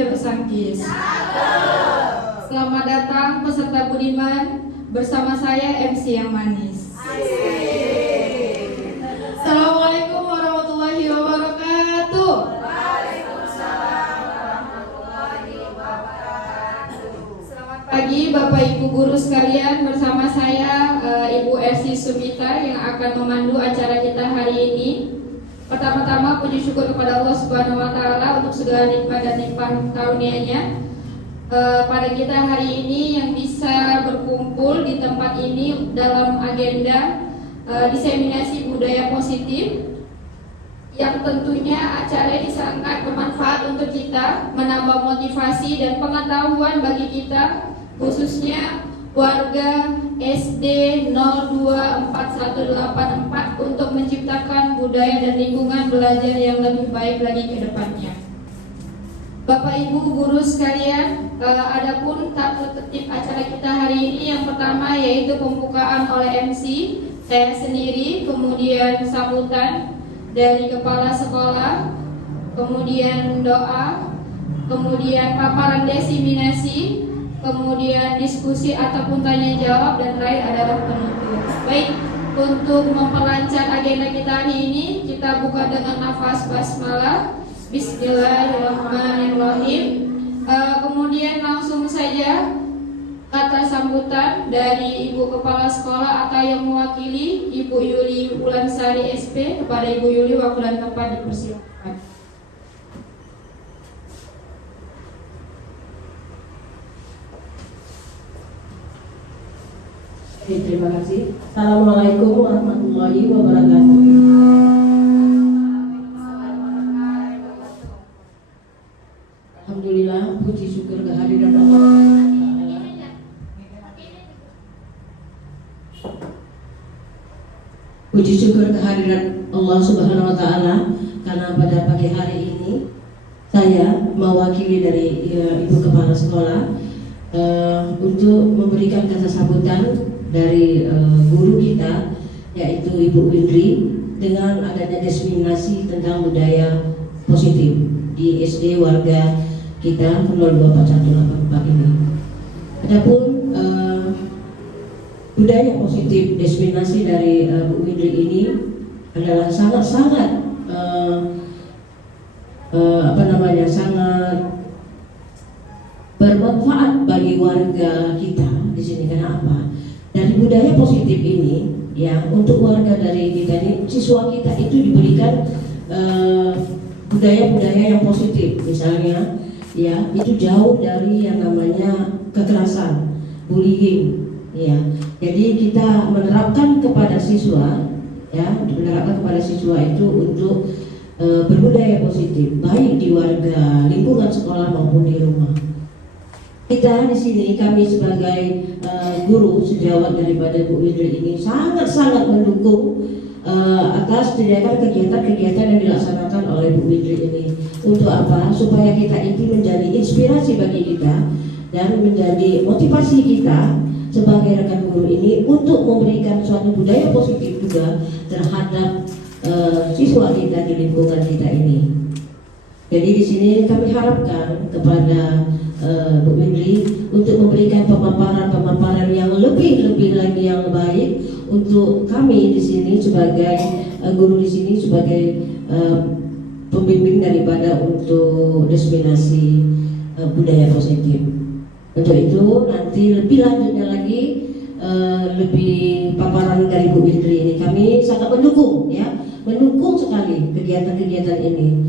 belu tangkis. Selamat datang peserta budiman bersama saya MC yang manis. Assalamualaikum warahmatullahi wabarakatuh. Waalaikumsalam warahmatullahi wabarakatuh. Selamat pagi Bapak Ibu guru sekalian, bersama saya Ibu Ersi Sumita yang akan memandu acara kita hari ini. Pertama-tama puji syukur kepada Allah Subhanahu wa taala untuk segala nikmat dan limpahan karunia-Nya pada kita hari ini yang bisa berkumpul di tempat ini dalam agenda diseminasi budaya positif, yang tentunya acara ini sangat bermanfaat untuk kita, menambah motivasi dan pengetahuan bagi kita, khususnya warga SD 024184 untuk menciptakan budaya dan lingkungan belajar yang lebih baik lagi ke depannya. Bapak Ibu guru sekalian, adapun tata tertib acara kita hari ini yang pertama yaitu pembukaan oleh MC, saya sendiri, kemudian sambutan dari kepala sekolah, kemudian doa, kemudian paparan diseminasi, kemudian diskusi ataupun tanya jawab, dan terakhir adalah penutup. Baik, untuk memperlancar agenda kita hari ini, kita buka dengan nafas basmalah. Bismillahirrahmanirrahim. Kemudian langsung saja kata sambutan dari Ibu Kepala Sekolah atau yang mewakili Ibu Yuli Wulansari SP. Kepada Ibu Yuli, waktu dan tempat dipersilakan. Terima kasih. Assalamualaikum warahmatullahi wabarakatuh. Alhamdulillah, puji syukur kehadiran Allah. Puji syukur kehadiran Allah Subhanahu wa taala karena pada pagi hari ini saya mewakili dari Ibu Kepala Sekolah untuk memberikan kata sambutan dari guru kita, yaitu Ibu Windri, dengan adanya diseminasi tentang budaya positif di SD warga kita 024184 ini. Adapun budaya positif diseminasi dari Bu Windri ini adalah sangat-sangat sangat bermanfaat bagi warga kita di sini. Karena apa? Dari budaya positif ini, ya, untuk warga dari kita ini, siswa kita itu diberikan budaya-budaya yang positif, misalnya, ya, itu jauh dari yang namanya kekerasan, bullying, ya. Jadi kita menerapkan kepada siswa, ya, itu untuk berbudaya positif, baik di warga, lingkungan sekolah maupun di rumah. Kita di sini, kami sebagai guru sejawat daripada Bu Windri ini sangat-sangat mendukung atas tindakan kegiatan-kegiatan yang dilaksanakan oleh Bu Windri ini. Untuk apa? Supaya kita ini menjadi inspirasi bagi kita dan menjadi motivasi kita sebagai rekan guru ini untuk memberikan suatu budaya positif juga terhadap siswa kita di lingkungan kita ini. Jadi di sini kami harapkan kepada Bu Windri untuk memberikan pemaparan yang lebih lagi yang baik untuk kami di sini sebagai guru di sini, sebagai pembimbing daripada untuk diseminasi budaya positif. Untuk itu nanti lebih lanjutnya lagi lebih paparan dari Bu Windri ini, kami sangat mendukung, ya, mendukung sekali kegiatan-kegiatan ini.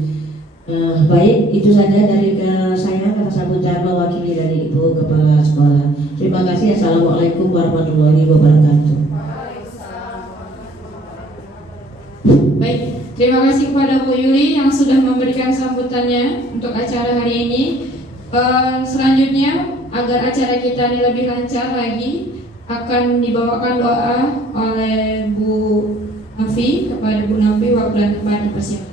Baik, itu saja dari saya, kata sambutan mewakili dari Ibu Kepala Sekolah. Terima kasih. Assalamualaikum warahmatullahi wabarakatuh. Baik, terima kasih kepada Bu Yuli yang sudah memberikan sambutannya untuk acara hari ini. Selanjutnya, agar acara kita ini lebih lancar lagi, akan dibawakan doa oleh Bu Nafi. Kepada Bu Nafi, waktu dan tempat dipersilakan.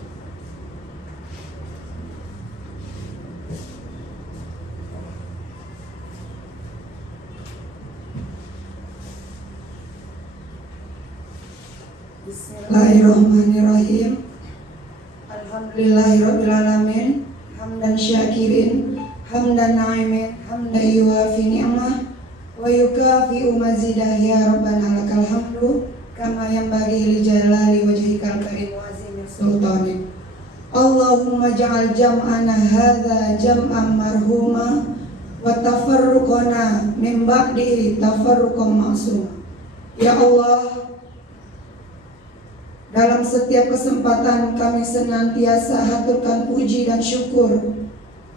Bismillahirrahmanirrahim. Alhamdulillahirrabbilalamin. Hamdan syakirin hamdan na'imin hamdan yuwafi ni'mah wa yukafi'u mazidah ya rabbana lakal hamdu kama yanbaghi li jalali wajhikal karim wa azimi sultanik. Allahumma ja'al jam'ana hadza jam'an marhuma wa tafarruqana min ba'dihi tafarruqan ma'suma. Ya Allah, dalam setiap kesempatan kami senantiasa haturkan puji dan syukur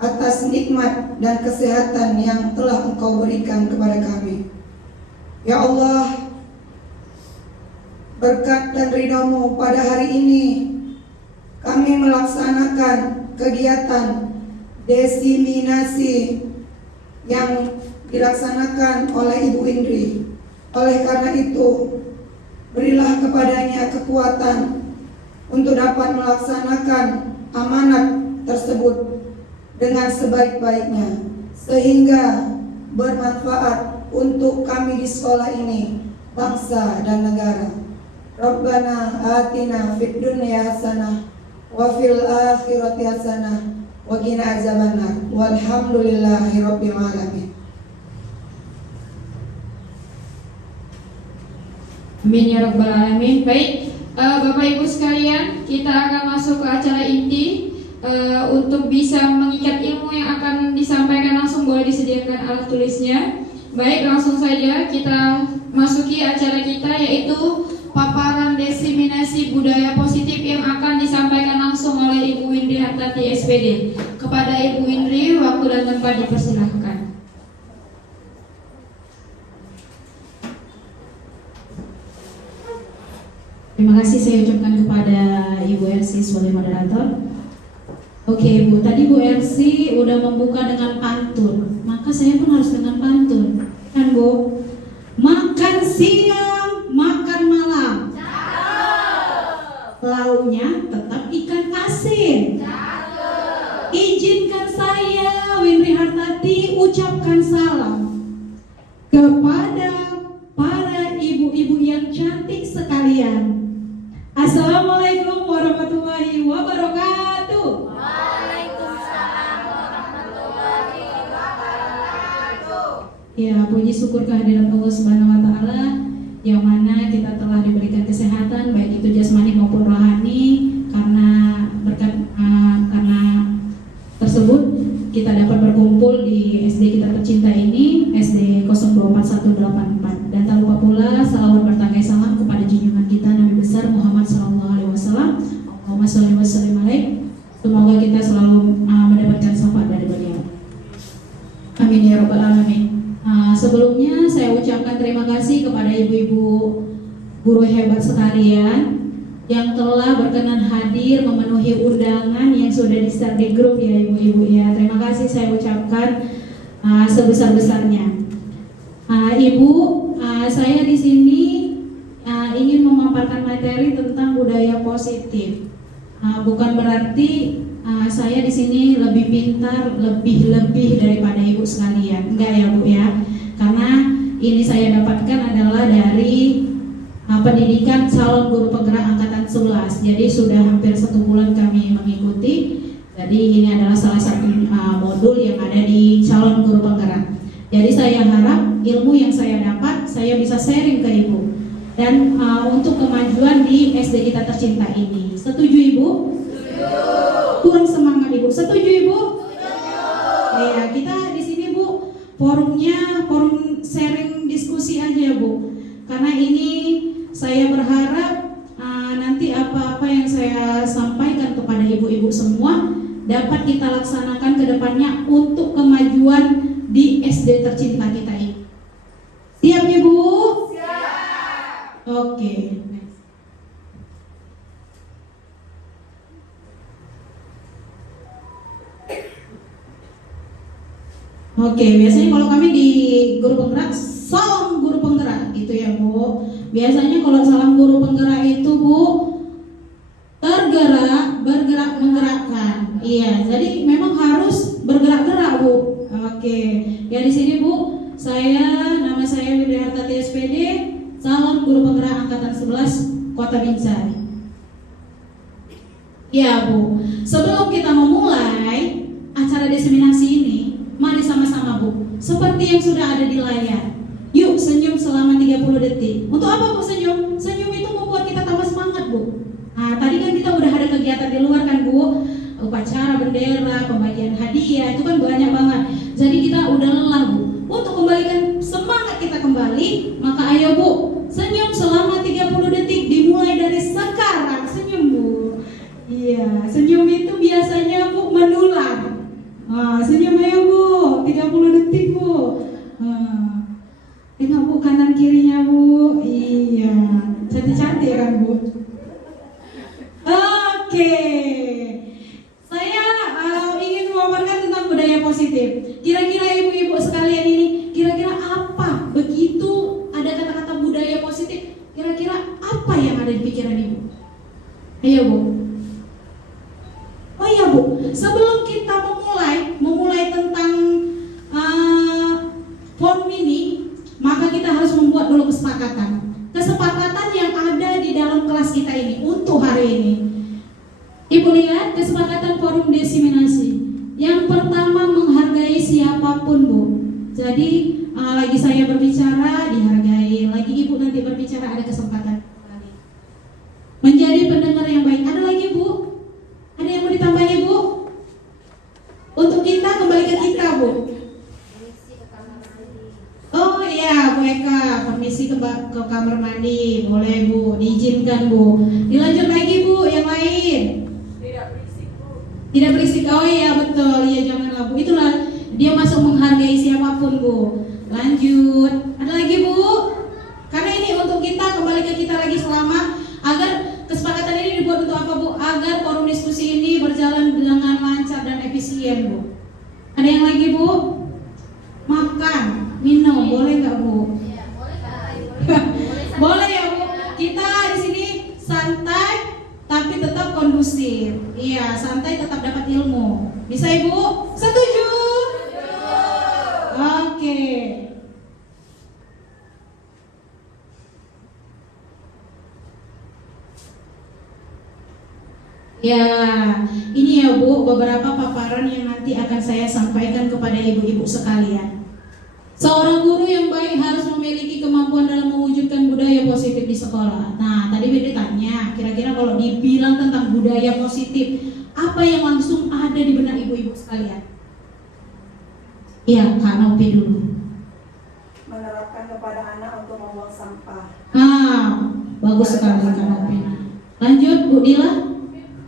atas nikmat dan kesehatan yang telah Engkau berikan kepada kami. Ya Allah, berkat dan ridha-Mu pada hari ini kami melaksanakan kegiatan desiminasi yang dilaksanakan oleh Ibu Indri. Oleh karena itu, berilah kepadanya kekuatan untuk dapat melaksanakan amanat tersebut dengan sebaik-baiknya, sehingga bermanfaat untuk kami di sekolah ini, bangsa dan negara. Rabbana atina fid dunya hasanah wa fil akhirati hasanah wa qina azabannar. Walhamdulillahi rabbil alamin. Amin ya rabbal alamin. Baik, Bapak Ibu sekalian, kita akan masuk ke acara inti. Untuk bisa mengikat ilmu yang akan disampaikan langsung boleh disediakan alat tulisnya. Baik, langsung saja kita masuki acara kita, yaitu paparan desiminasi budaya positif yang akan disampaikan langsung oleh Ibu Indri Hartati SPD. Kepada Ibu Indri, waktu dan tempat dipersilahkan. Terima kasih saya ucapkan kepada Ibu Ersi sebagai moderator. Oke Bu, tadi Bu Ersi udah membuka dengan pantun, maka saya pun harus dengan pantun, kan Bu? Makan siang, makan malam, lauknya tetap ikan asin. Izinkan saya, Windri Hartati, ucapkan salam kepada para ibu-ibu yang cantik sekalian. Assalamualaikum warahmatullahi wabarakatuh. Waalaikumsalam warahmatullahi wabarakatuh. Ya, puji syukur kehadiran Allah Subhanahu wa taala yang mana kita telah diberikan kesehatan baik itu jasmani maupun rohani. Karena berkat karena tersebut kita dapat berkumpul di SD kita tercinta ini, SD 02184. Dan tak lupa pula salawat bertangkai salam kepada junjungan kita Nabi besar Muhammad SAW. Allahumma sholli wa sallim alaih. Semoga kita selalu mendapatkan syafaat dari beliau. Amin ya rabbal alamin. Sebelumnya saya ucapkan terima kasih kepada ibu-ibu guru hebat sekalian yang telah berkenan hadir memenuhi undangan yang sudah di-share di grup ya ibu-ibu ya. Terima kasih saya ucapkan sebesar-besarnya. Ibu, saya di sini ingin memaparkan materi tentang budaya positif. Bukan berarti saya di sini lebih pintar, lebih daripada ibu sekalian. Enggak ya Bu ya. Karena ini saya dapatkan adalah dari pendidikan calon guru penggerak angkatan 11. Jadi sudah hampir 1 bulan kami mengikuti. Jadi ini adalah salah satu modul yang ada di calon guru penggerak. Jadi saya harap ilmu yang saya dapat saya bisa sharing ke ibu dan untuk kemajuan di SD kita tercinta ini. Setuju ibu? Setuju. Kurang semangat ibu. Setuju ibu? Setuju. Ya, kita di sini Bu forumnya forum sharing diskusi aja Bu. Karena ini saya berharap nanti apa-apa yang saya sampaikan kepada ibu-ibu semua dapat kita laksanakan ke depannya untuk kemajuan di SD tercinta kita ini. Siap Ibu? Siap. Oke. Oke, biasanya kalau kami di guru penggerak, salam guru penggerak gitu ya Bu. Biasanya kalau salam guru penggerak itu Bu, tergerak, bergerak, menggerakkan. Iya, jadi memang harus bergerak-gerak Bu. Oke, ya di sini Bu, nama saya Windri Hartati SPD, calon guru penggerak angkatan 11 Kota Binjai. Ya Bu, sebelum kita memulai acara diseminasi ini, Bu, seperti yang sudah ada di layar. Yuk senyum selama 30 detik. Untuk apa Bu senyum? Senyum itu membuat kita tambah semangat Bu. Nah tadi kan kita udah ada kegiatan di luar kan Bu, upacara bendera, pembagian hadiah, itu kan banyak banget. Jadi kita udah lelah Bu. Untuk kembalikan semangat kita kembali, maka ayo Bu, senyum selama 30 detik dimulai dari sekarang. Senyum Bu. Iya, senyum itu biasanya Bu menular. Senyum ayo Bu, 30 detik Bu. Tengok Bu kanan kirinya Bu. Iya, cantik-cantik kan Bu. Oke. Saya ingin memaparkan tentang budaya positif. Kira-kira ibu-ibu sekalian ini, kira-kira apa? Begitu ada kata-kata budaya positif, kira-kira apa yang ada di pikiran ibu? Ayo Bu. Oh iya Bu, sebelum kita memulai tentang form ini, maka kita harus membuat dulu kesepakatan yang ada di dalam kelas kita ini untuk hari ini. Ibu lihat kesepakatan forum diseminasi. Yang pertama menghargai siapapun Bu. Jadi lagi saya berbicara dihargai, lagi ibu nanti berbicara ada kesempatan kembali. Menjadi pendengar yang baik. Ada lagi Bu? Ada yang mau ditambahi Bu? Untuk kita kembali ke kita Bu. Oh iya Bu Eka, permisi ke kamar mandi. Boleh Bu, diizinkan Bu. Dilanjut lagi Bu, yang lain. Tidak berisik. Oh iya betul. Iya janganlah Bu. Itulah dia masuk menghargai siapapun Bu. Lanjut. Ada lagi Bu? Karena ini untuk kita kembali ke kita lagi selama agar kesepakatan ini dibuat untuk apa Bu? Agar forum diskusi ini berjalan dengan lancar dan efisien Bu. Ada yang lagi Bu? Makan, minum, boleh nggak Bu? Iya, boleh Kak. Boleh ya Bu. Kita di sini santai tapi tetap kondusif. Iya, santai tetap dapat ilmu. Bisa Ibu? Setuju? Oke. Ya, ini ya Bu, beberapa paparan yang nanti akan saya sampaikan kepada ibu-ibu sekalian. Seorang guru yang baik harus memiliki kemampuan dalam mewujudkan budaya positif di sekolah. Nah, tadi Bede tanya, kira-kira kalau dibilang tentang budaya positif, apa yang langsung ada di benak ibu-ibu sekalian? Iya, Kak Nopi dulu. Menerapkan kepada anak untuk membuang sampah. Bagus sekali Kak Nopi. Lanjut Bu Dila.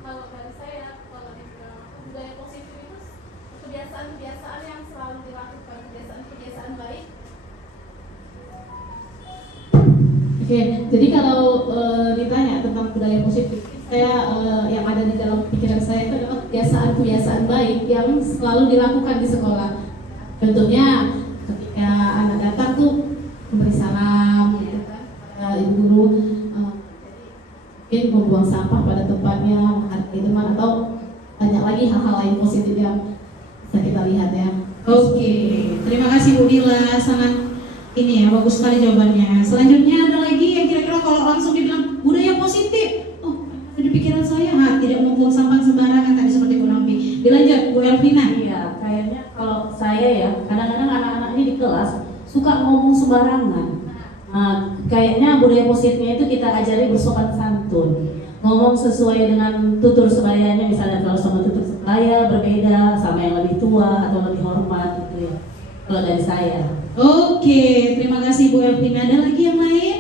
Kalau dari saya, kalau dibilang budaya positif itu kebiasaan-kebiasaan yang selalu dilakukan, kebiasaan-kebiasaan baik. Oke, jadi kalau ditanya tentang budaya positif, saya yang ada di dalam pikiran saya itu adalah kebiasaan-kebiasaan baik yang selalu dilakukan di sekolah. Contohnya ketika anak datang tuh memberi salam, gitu kan, pada ibu guru, mungkin membuang sampah pada tempatnya, menghargai teman, atau banyak lagi hal-hal lain positif yang bisa kita lihat ya. Oke, terima kasih Bu Dila, sangat ini ya, bagus sekali jawabannya. Selanjutnya ada lagi yang kira-kira kalau langsung dibilang budaya positif, oh ada di pikiran saya, tidak membuang sampah sembarangan tadi seperti Bu Nampi. Dilanjut Bu Elvina. Iya, kayaknya kalau saya ya, kadang-kadang anak-anak ini di kelas suka ngomong sembarangan. Nah, kayaknya budaya positifnya itu kita ajari bersopan santun, ngomong sesuai dengan tutur sebayanya. Misalnya kalau sama tutur sebaya berbeda sama yang lebih tua atau lebih hormat gitu ya. Kalau dari saya. Oke, terima kasih Bu Elvina. Ada lagi yang lain?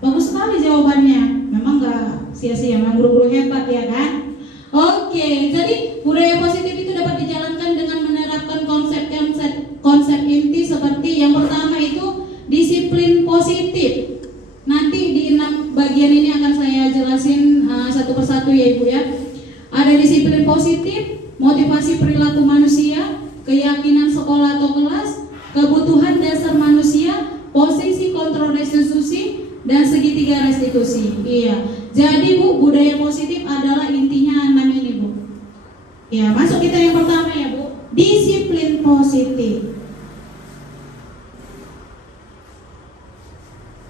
Bagus sekali jawabannya. Memang nggak sia-sia, memang guru-guru hebat ya kan? Oke, jadi budaya positif itu dapat dijalankan dengan menerapkan konsep inti seperti yang pertama itu disiplin positif. Nanti di 6 bagian ini akan saya jelasin satu persatu ya Ibu ya. Ada disiplin positif, motivasi perilaku manusia, keyakinan sekolah atau kelas, kebutuhan dasar manusia, posisi kontrol restitusi, dan segitiga restitusi. Iya. Jadi Bu, budaya positif adalah intinya 6 ini Bu. Ya, masuk kita yang pertama ya Bu. Disiplin positif.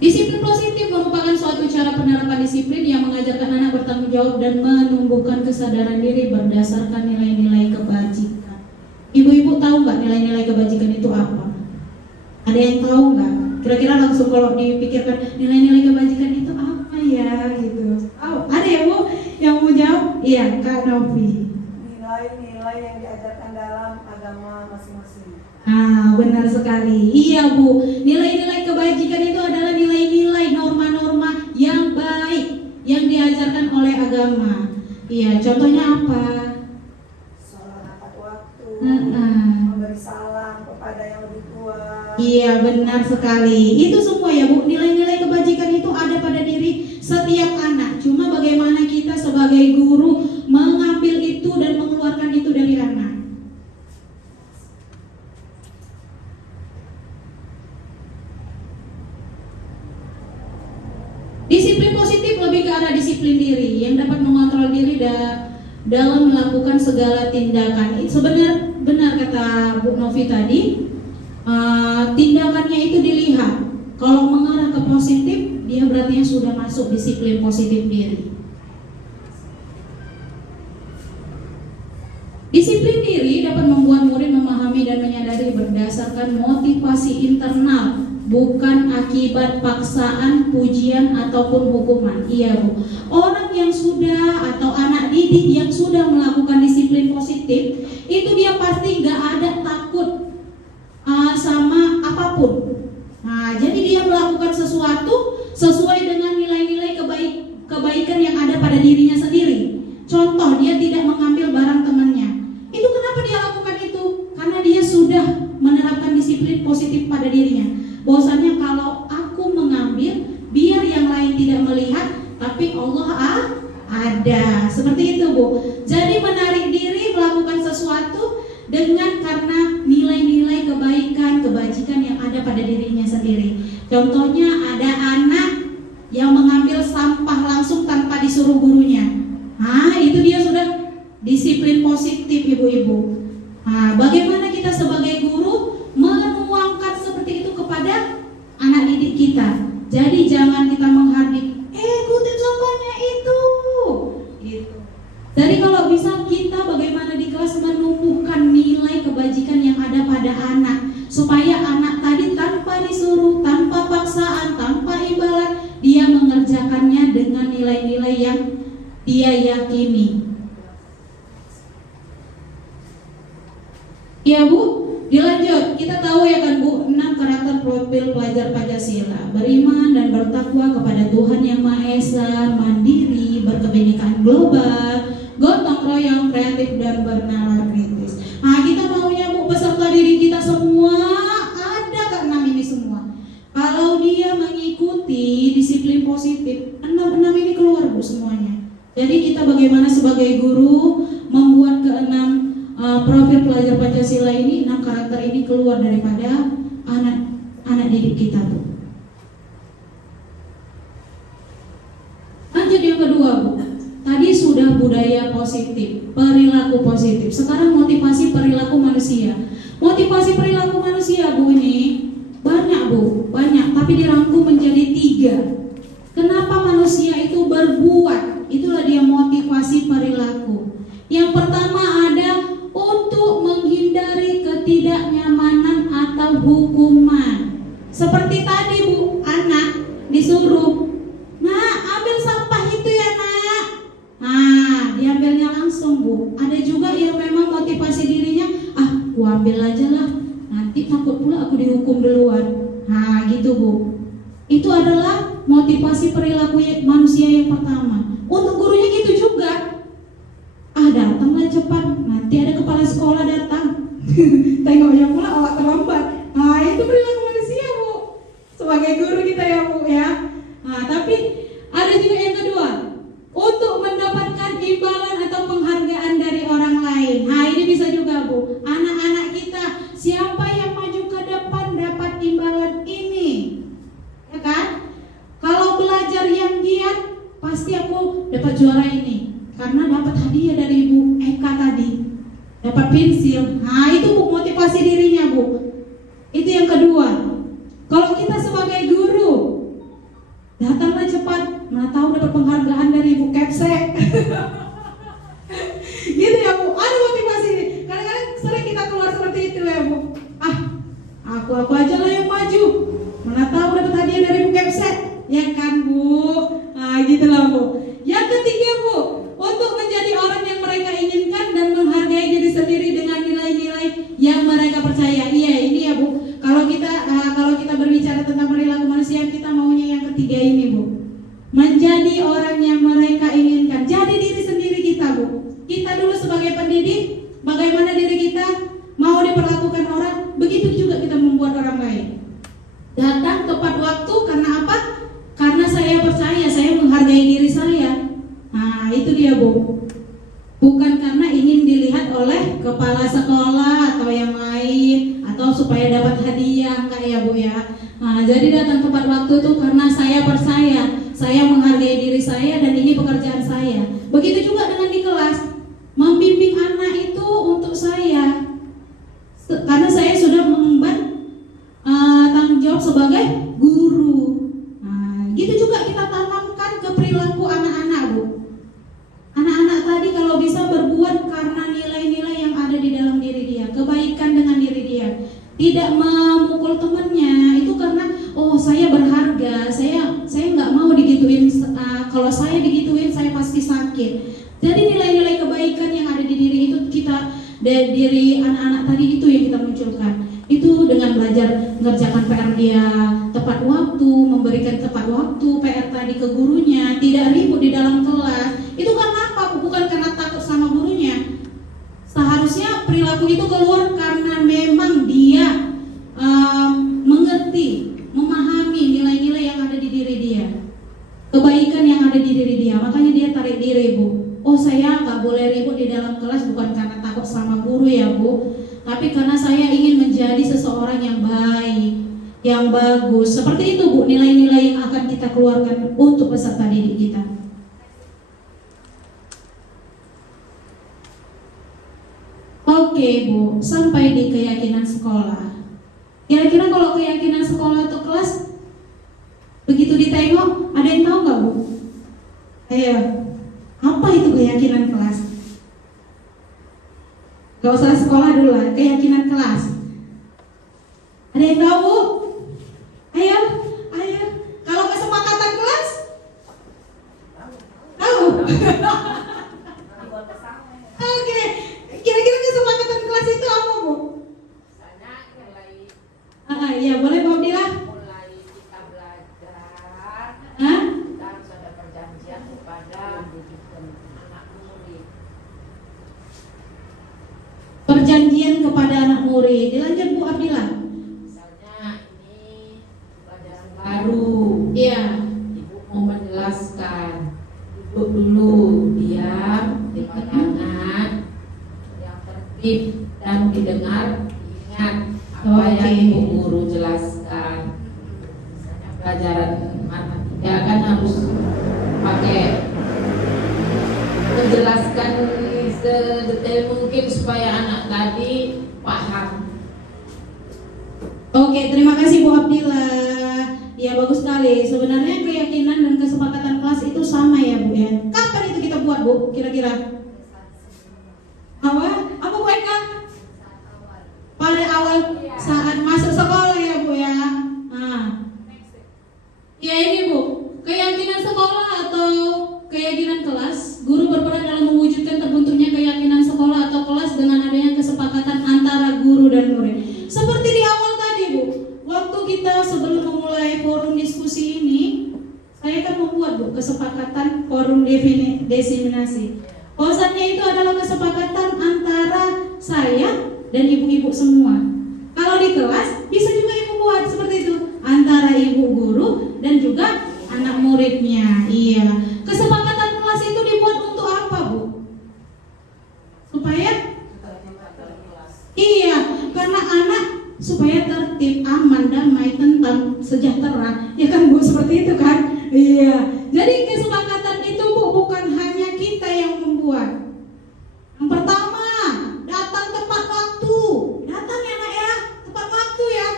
Disiplin positif merupakan suatu cara penerapan disiplin yang mengajarkan anak bertanggung jawab dan menumbuhkan kesadaran diri berdasarkan nilai-nilai kebajikan. Ibu-ibu tahu nggak nilai-nilai kebajikan itu apa? Ada yang tahu nggak? Kira-kira langsung kalau dipikirkan nilai-nilai kebajikan itu apa ya gitu. Oh, ada ya Bu yang mau jawab? Iya, Kak Novi. Nilai-nilai yang diajarkan dalam agama masing-masing. Ah, benar sekali. Iya Bu, nilai-nilai kebajikan itu adalah nilai-nilai norma-norma yang baik yang diajarkan oleh agama. Iya, contohnya apa? Sholat tepat waktu, Mm-mm. memberi salam kepada yang lebih tua. Iya, benar sekali. Itu semua ya Bu, nilai-nilai kebajikan itu ada pada diri setiap anak. Cuma bagaimana kita sebagai guru mengambil itu dan mengeluarkan itu dari anak. Disiplin positif lebih ke arah disiplin diri yang dapat mengontrol diri dalam melakukan segala tindakan. Benar kata Bu Novi tadi, tindakannya itu dilihat. Kalau mengarah ke positif, dia berarti sudah masuk disiplin positif diri. Disiplin diri dapat membuat murid memahami dan menyadari berdasarkan motivasi internal, bukan akibat paksaan, pujian, ataupun hukuman. Iya Bu, orang yang sudah atau anak didik yang sudah melakukan disiplin positif, itu dia pasti gak ada takut sama apapun. Nah, jadi dia melakukan sesuatu sesuai dengan nilai-nilai kebaikan yang ada pada dirinya sendiri. Contoh, dia tidak mengambil barang temannya. Itu kenapa dia lakukan itu? Karena dia sudah menerapkan disiplin positif pada dirinya. Bahwasanya kalau aku mengambil, biar yang lain tidak melihat, tapi Allah ada. Seperti itu Bu. Jadi menarik diri melakukan sesuatu dengan karena nilai-nilai kebaikan, kebajikan yang ada pada dirinya sendiri. Contohnya ada anak yang mengambil sampah langsung tanpa disuruh gurunya. Nah, itu dia sudah disiplin positif ibu-ibu. Nah, bagaimana kita sebagai guru menuangkan seperti itu kepada anak didik kita. Jadi jangan kita menghardik, kutip sampahnya itu. Gitu. Jadi kalau bisa kita bagaimana di kelas menumbuhkan nilai kebajikan yang ada pada anak, supaya anak tadi tanpa disuruh, tanpa paksaan, tanpa imbalan, dia mengerjakannya dengan nilai-nilai yang dia yakini. Ya Bu, dilanjut. Kita tahu ya kan Bu, 6 karakter profil pelajar Pancasila: beriman dan bertakwa kepada Tuhan Yang Maha Esa, mandiri, berkebinekaan global, gotong royong, kreatif, dan bernalar kritis. Nah, kita maunya Bu, peserta didik kita semua ada kan 6 ini semua. Kalau dia mengikuti disiplin positif, 6 ini keluar Bu semuanya. Jadi kita bagaimana sebagai guru membuat ke-6 profil pelajar Pancasila ini, 6 karakter ini keluar daripada anak didik kita Bu. Lanjut yang kedua Bu. Tadi sudah budaya positif, perilaku positif. Sekarang motivasi perilaku manusia. Motivasi perilaku manusia Bu ini banyak Bu, banyak, tapi dirangkum menjadi 3. Kenapa manusia itu berbuat? Itulah dia motivasi perilaku. Yang pertama ada untuk menghindari ketidaknyamanan atau hukuman. Seperti tadi Bu, anak disuruh, "Nak, ambil sampah itu ya Nak." Nah, diambilnya langsung Bu. Ada juga yang memang motivasi dirinya, aku ambil aja lah, nanti takut pula aku dihukum duluan. Nah, gitu Bu. Itu adalah motivasi perilaku manusia yang pertama. Untuk gurunya gitu juga. Datanglah cepat, nanti ada kepala sekolah datang. Tengoknya pula awak terlambat. Nah, itu perilaku manusia Bu, sebagai guru kita ya Bu ya. Nah, tapi ada juga yang kedua, untuk mendapatkan imbalan atau penghargaan dari orang lain. Nah, ini bisa juga Bu. Anak-anak kita, siapa yang maju ke depan dapat imbalan ini, ya kan? Kalau belajar yang giat, pasti aku dapat juara ini, karena dapat hadiah dari Ibu Eka tadi, dapat pensil. Nah, itu Bu, motivasi dirinya Bu. Itu yang kedua. Kalau kita sebagai guru, datanglah cepat, mana tahu dapat penghargaan dari Ibu Kepsek. Gitu ya Bu, ada motivasi. Kadang-kadang sering kita keluar itu dia Bu. Bukan karena ingin dilihat oleh kepala sekolah atau yang lain atau supaya dapat hadiah enggak ya Bu ya. Nah, jadi datang tepat waktu itu karena saya percaya, saya menghargai diri saya dan ini pekerjaan saya. Begitu juga dengan di kelas, membimbing anak itu untuk saya. Karena saya sudah mengemban tanggung jawab sebagai guru. Nah, gitu juga kita tanamkan ke perilaku anak-anak Bu. Anak-anak tadi kalau bisa berbuat karena nilai-nilai yang ada di dalam diri dia, kebaikan dengan diri dia, tidak memukul temannya, itu karena oh saya berharga, saya nggak mau digituin, kalau saya digituin saya pasti sakit. Jadi nilai-nilai kebaikan yang ada di diri itu kita, dari diri anak-anak tadi itu yang kita munculkan. Itu dengan belajar mengerjakan PR dia tepat waktu, memberikan tepat waktu PR tadi ke gurunya, tidak ribut di dalam kelas. Itu karena apa? Bukan karena takut sama gurunya. Seharusnya perilaku itu keluar karena memang dia mengerti, memahami nilai-nilai yang ada di diri dia, kebaikan yang ada di diri dia. Makanya dia tarik diri Bu. Oh saya nggak boleh ribut di dalam kelas bukan karena takut sama guru ya Bu, tapi karena saya ingin menjadi seseorang yang baik, yang bagus. Seperti itu Bu, nilai-nilai yang akan kita keluarkan untuk peserta didik kita. Oke Bu, sampai di keyakinan sekolah. Kira-kira kalau keyakinan sekolah atau kelas, begitu ditengok, ada yang tahu nggak Bu? Ayo, apa itu keyakinan kelas? Gak usah sekolah dulu lah, keyakinan kelas. Ada yang tahu Bu? Ayo. Kalau kesepakatan kelas? Tahu? Oke. Kira-kira kesepakatan kelas itu apa Bu? Iya boleh Bu Abdillah. Mulai kita belajar, Hah? kita harus ada perjanjian kepada anak murid. Perjanjian kepada anak murid. Dilanjut Bu Abdillah. Misalnya ini pelajaran baru, Iya. ibu mau menjelaskan, duduk dulu, diam, dipandangan, yang tertib dan didengar, ingat apa yang ibu guru jelaskan. Misalnya pelajaran matematika kan harus pakai menjelaskan sedetail mungkin supaya anak tadi paham. Oke, terima kasih Bu Abdillah. Ya bagus sekali. Sebenarnya keyakinan dan kesepakatan kelas itu sama ya Bu ya. Kapan itu kita buat Bu? Kira-kira? Apa Bu Eka? Pada awal saat masuk sekolah ya Bu ya. Nah, ya ini Bu, keyakinan sekolah atau keyakinan kelas. Guru berperan dalam mewujudkan terbentuknya keyakinan sekolah atau kelas dengan adanya kesepakatan antara guru dan murid. Seperti di awal tadi Bu, waktu kita sebelum memulai forum diskusi ini, saya kan membuat Bu kesepakatan forum diseminasi. Bahwasannya itu adalah kesepakatan antara saya dan ibu-ibu semua. Kalau di kelas bisa juga ibu buat seperti itu antara ibu guru dan juga anak muridnya. Iya. Kesepakatan kelas itu dibuat untuk apa Bu? Supaya iya, karena anak supaya tertib, aman, damai, tentram, sejahtera. Ya kan Bu seperti itu kan? Iya. Jadi kesepakatan itu Bu bukan hanya kita yang membuat. Yang pertama, datang tepat waktu. Datang ya Nak ya, tepat waktu ya.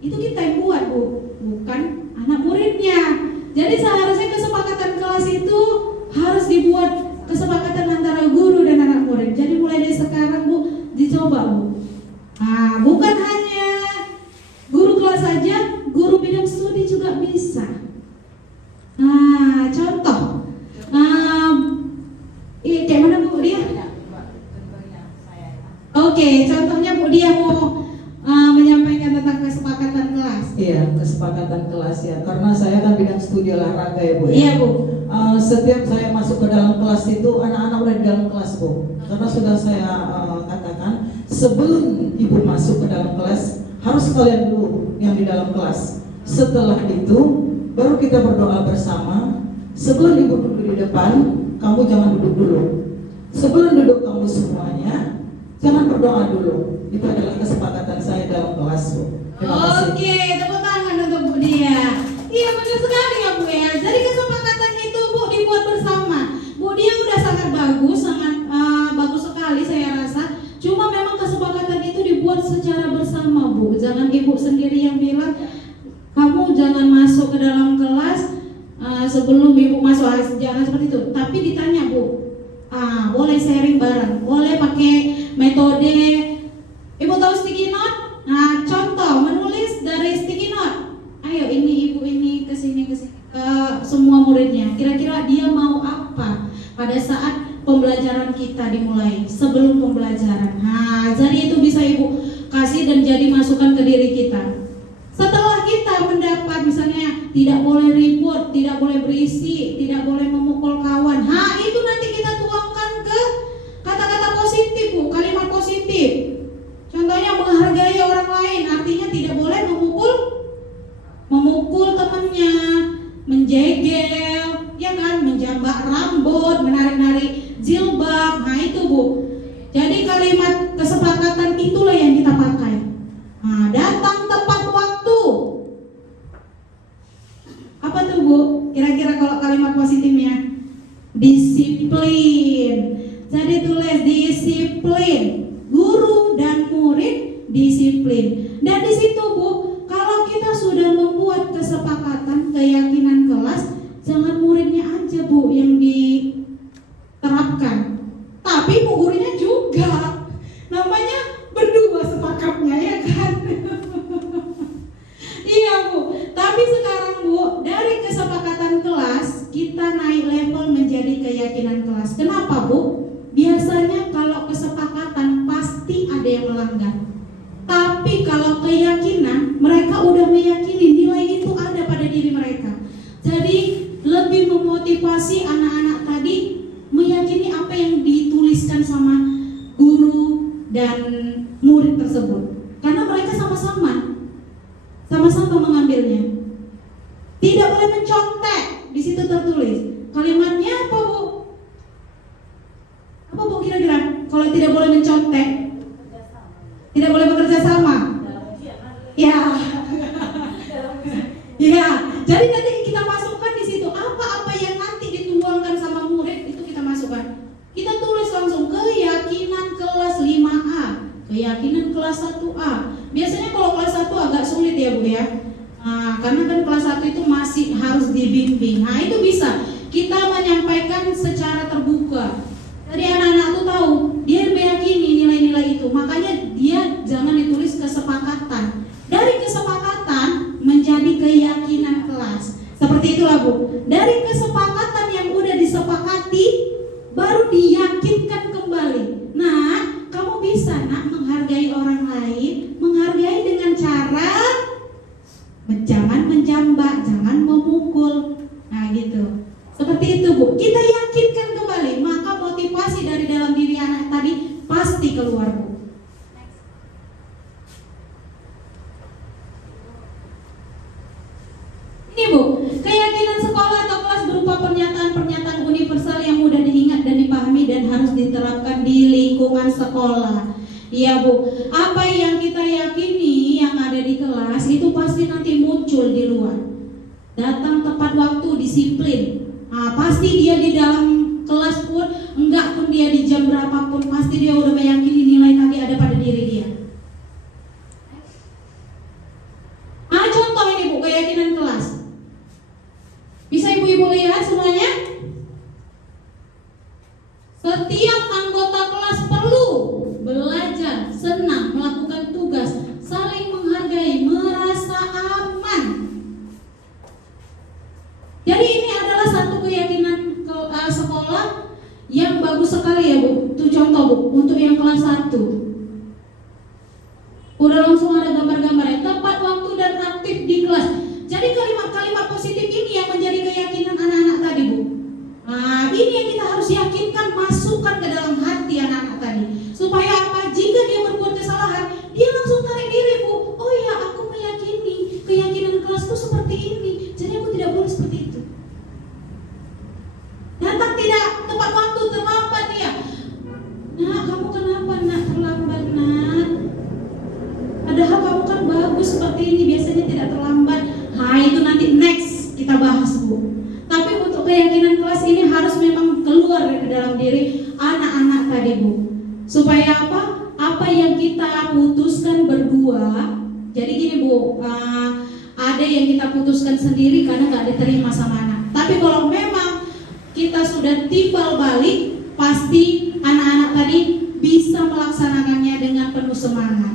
Itu kita yang buat Bu, bukan anak muridnya. Jadi seharusnya kesepakatan kelas itu harus dibuat kesepakatan antara guru dan anak murid. Jadi mulai dari sekarang Bu, dicoba Bu. Nah, bukan hanya guru kelas saja, guru bidang studi juga bisa. Nah, contoh. Kayak mana Bu dia? Oke, contohnya Bu dia mau menyampaikan tentang kesepakatan kelas. Iya, kesepakatan kelas ya. Karena saya kan bidang studi olahraga ya Bu ya. Iya Bu. Setiap saya masuk ke dalam kelas itu anak-anak udah di dalam kelas Bu. Karena sudah saya katakan sebelum ibu masuk ke dalam kelas harus kalian dulu yang di dalam kelas. Setelah itu baru kita berdoa bersama. Sebelum ibu duduk di depan kamu jangan duduk dulu. Sebelum duduk kamu semuanya, jangan berdoa dulu. Itu adalah kesepakatan saya dalam kelas, Bu. Terima kasih. Oke, tepuk tangan untuk Bu Dia. Iya benar sekali ya Bu ya. Jadi kesepakatan itu Bu dibuat bersama. Bu Dia udah sangat bagus, bagus sekali saya rasa. Cuma memang kesepakatan itu dibuat secara bersama Bu. Jangan Ibu sendiri yang bilang kamu jangan masuk ke dalam kelas sebelum Ibu masuk, jangan seperti itu. Tapi ditanya Bu, boleh sharing bareng, boleh pakai metode. Ibu tahu sticky note? Nah, contoh menulis dari sticky note. Ayo ini Ibu ini kesini ke semua muridnya. Kira-kira dia mau apa pada saat pembelajaran kita dimulai, sebelum pembelajaran. Nah, jadi itu bisa Ibu kasih dan jadi masukan ke diri kita. Setelah kita mendapat misalnya tidak boleh ribut, tidak boleh berisik, tidak boleh memukul kawan. Itu nanti kita tuangkan ke kata-kata positif Bu, kalimat positif. Contohnya menghargai orang lain, artinya tidak boleh memukul temannya, menjegel, ya kan, menjambak rambut, menarik-narik jilbab. Itu Bu. Jadi kalimat kesepakatan itulah yang kita pakai. Datang tepat waktu. Apa tuh Bu? Kira-kira kalau kalimat positifnya? Disiplin. Jadi tulis disiplin. Guru dan murid disiplin. Dan di situ Bu, kalau kita sudah membuat kesepakatan, keyakinan kelas, jangan muridnya aja Bu yang diterapkan, tapi Bu gurunya juga. Namanya berdua sepakatnya, ya kan? Iya Bu. Tapi sekarang Bu, dari kesepakatan kelas kita naik level menjadi keyakinan kelas. Kenapa Bu? Biasanya kalau kesepakatan pasti ada yang melanggar. Tapi kalau keyakinan, mereka udah meyakini nilai itu ada pada diri mereka. Jadi lebih memotivasi anak-anak tadi meyakini apa yang dituliskan sama guru dan murid tersebut. Karena mereka sama-sama mengambilnya. Tidak boleh mencontek, di situ tertulis. Kalimatnya apa Bu? Apa Bu kira-kira? Kalau tidak boleh mencontek, tidak boleh bekerja sama. Ya. Ya. Jadi nanti kita masukkan di situ apa-apa yang nanti dituangkan sama murid itu kita masukkan. Kita tulis langsung keyakinan kelas 5A, keyakinan kelas 1A. Biasanya kalau kelas 1 agak sulit ya Bu ya. Karena kan kelas 1 itu masih harus dibimbing. Itu bisa kita menyampaikan secara terbuka. Jadi anak-anak tuh tahu, dia meyakini nilai-nilai itu. Makanya dia jangan ditulis kesepakatan. Dari kesepakatan menjadi keyakinan kelas. Seperti itulah Bu. Dari kesepakatan yang udah disepakati baru diyakinkan kembali. Nah, kamu bisa menghargai orang lain, menghargai dengan cara jangan menjambak, jangan memukul. Gitu. Seperti itu Bu. Kita yakinkan kembali, maka motivasi dari dalam diri anak tadi pasti keluar Bu. Ini Bu, keyakinan sekolah atau kelas berupa pernyataan-pernyataan universal yang mudah diingat dan dipahami dan harus diterapkan di lingkungan sekolah. Iya Bu, apa yang kita yakini yang ada di kelas itu pasti nanti muncul di luar. Datang tepat waktu, disiplin. Pasti dia di dalam kelas pun, enggak pun dia di jam berapapun, pasti dia udah meyakini nilai tadi ada pada diri dia. Contoh ini Bu, keyakinan kelas. Bisa ibu-ibu lihat semuanya? Setiap anggota kelas perlu belajar, senang, melakukan tugas, saling menghargai, merasa aman. Jadi ini adalah satu keyakinan sekolah yang bagus sekali ya Bu. Itu contoh Bu, untuk yang kelas 1. Udah langsung ada gambar-gambarnya, tepat waktu dan aktif di kelas. Jadi kalimat-kalimat positif ini yang menjadi keyakinan anak-anak tadi Bu. Ini yang kita harus yakinkan, masukkan ke dalam hati anak-anak tadi. Supaya apa? Jika dia berbuat kesalahan, dia langsung tarik diri Bu. Oh ya, aku meyakini keyakinan kelasku seperti ini. Jadi aku tidak boleh seperti itu. Datang tidak berdiri anak-anak tadi Bu. Supaya apa? Apa yang kita putuskan berdua. Jadi gini Bu, ada yang kita putuskan sendiri karena nggak diterima sama anak. Tapi kalau memang kita sudah timbal balik, pasti anak-anak tadi bisa melaksanakannya dengan penuh semangat.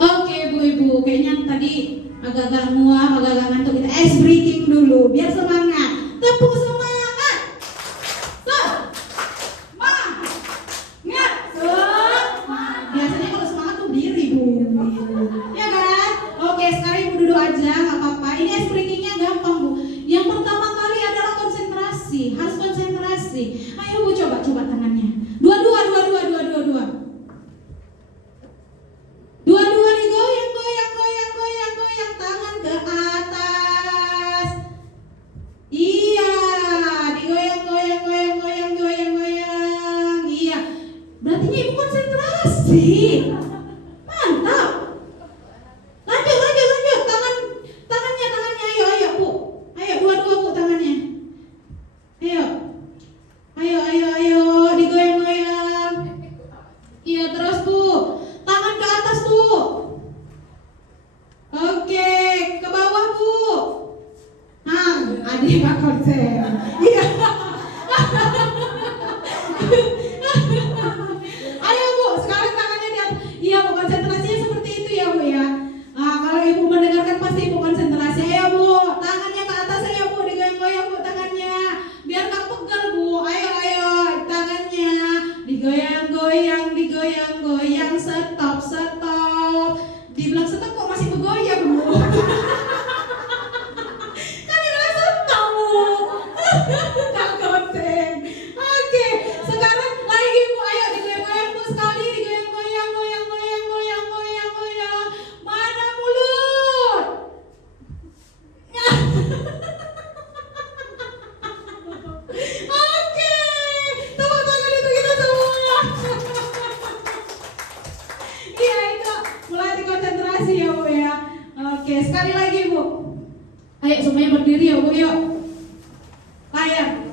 Oke Bu Ibu, kayaknya tadi agak-agak muak, agak-agak ngantuk. Kita ice breaking dulu, biar semangat. Tepuk semangat. Biasanya kalau semangat tuh diri Bu. Ya kan? Oke, sekarang Ibu duduk aja, nggak apa-apa. Ini ice breakingnya gampang Bu. Yang pertama kali adalah konsentrasi, harus konsentrasi. Ayo Bu, coba tangannya. Dua-dua digoyang, tangan ke atas. Iya, digoyang. Iya. Berarti Ibu konsentrasi. Mantap. Lanjut. Tangannya. Ayo Bu. Ayo dua-dua Bu tangannya. Ayo, digoyang-goyang. Iya, terus Bu. Tangan ke atas Bu. Oke, ke bawah Bu. Adik Pak konsen. Iya. Ayo Bu, sekarang tangannya di atas. Iya Bu, konsentrasinya seperti itu ya Bu ya. Kalau Ibu mendengarkan pasti Ibu konsentrasi. Ayo Bu, tangannya ke atas. Ayo Bu, digoyang-goyang Bu tangannya. Biar gak pegal Bu. Ayo, tangannya digoyang-goyang. Stop. Dibilang stop kok masih bergoyang Bu. Kan dibilang stop Bu. Gak konsen. Oke, sekarang lagi Bu. Ayo digoyang-goyang Bu sekali. Digoyang-goyang. Mana mulut? Oke, tepuk tangan untuk kita semua. Iya, itu melatih konsentrasi ya Bu ya. Oke, sekali lagi Bu. Ayo semuanya berdiri ya Bu, yuk. Layar.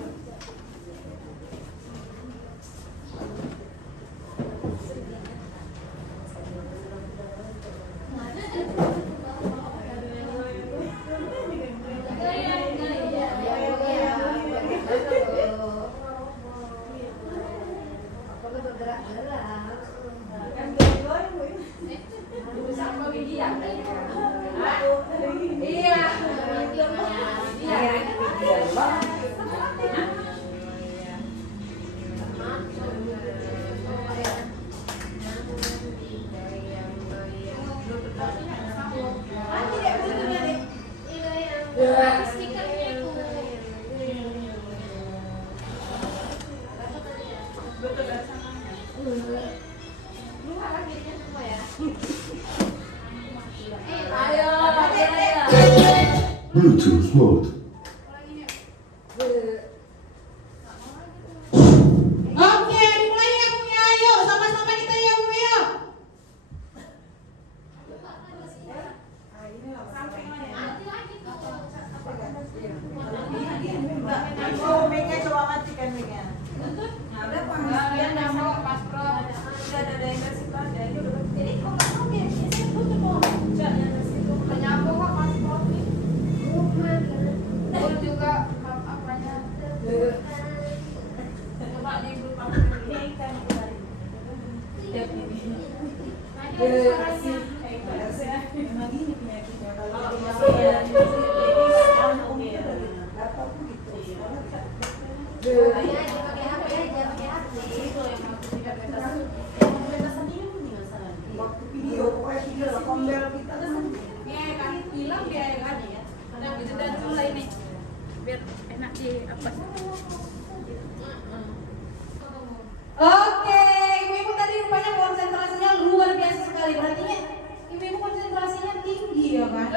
Bluetooth mode. Oke, dimulai ya Bu ya. Yuk, sama-sama kita ya Bu ya. Oke, ibu-ibu tadi rupanya konsentrasinya luar biasa sekali. Berarti ibu-ibu konsentrasinya tinggi ya kan?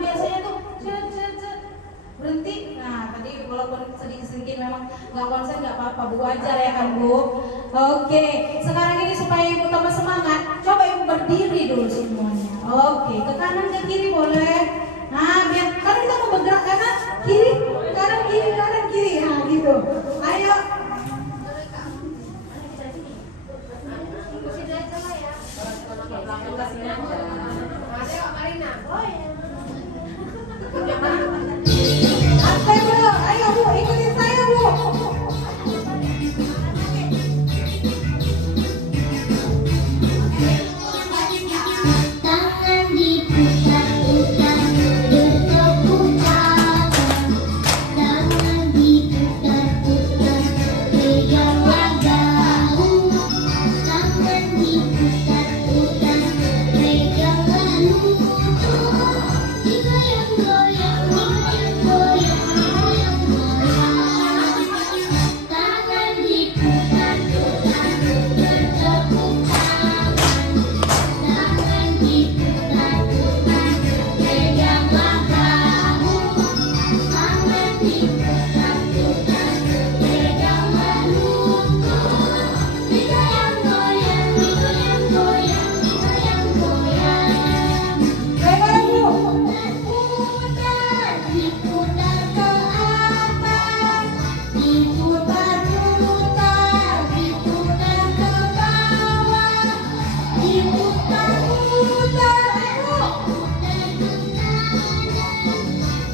Biasanya tuh berhenti. Nah, tadi walaupun sedikit-sedikit memang nggak konsen nggak apa-apa, Bu, wajar ya kan Bu. Oke, sekarang ini supaya ibu tambah semangat, coba ibu berdiri dulu semuanya. Oke, ke kanan ke kiri boleh. Nah, biar karena kita mau bergerak karena kiri, kanan kiri, kanan kiri, nah gitu. Ayo. Santai Bu, ayo Bu, ikutin saya Bu. Tangan diputar-putar bertepuk tangan. Tangan diputar-putar pegang bahu. Tangan diputar-putar pegang lalu. Digoyang-goyang, digoyang-goyang, digoyang-goyang. Tangan diputar-putar bertepuk tangan. Tangan diputar-putar peganglah bahu. Tangan diputar-putar peganglah lutut. Digoyang-goyang, digoyang-goyang, digoyang-goyang. Goyang Bu. Putar, diputar ke atas. Diputar-putar, diputar ke bawah. Diputar-putar, ayo.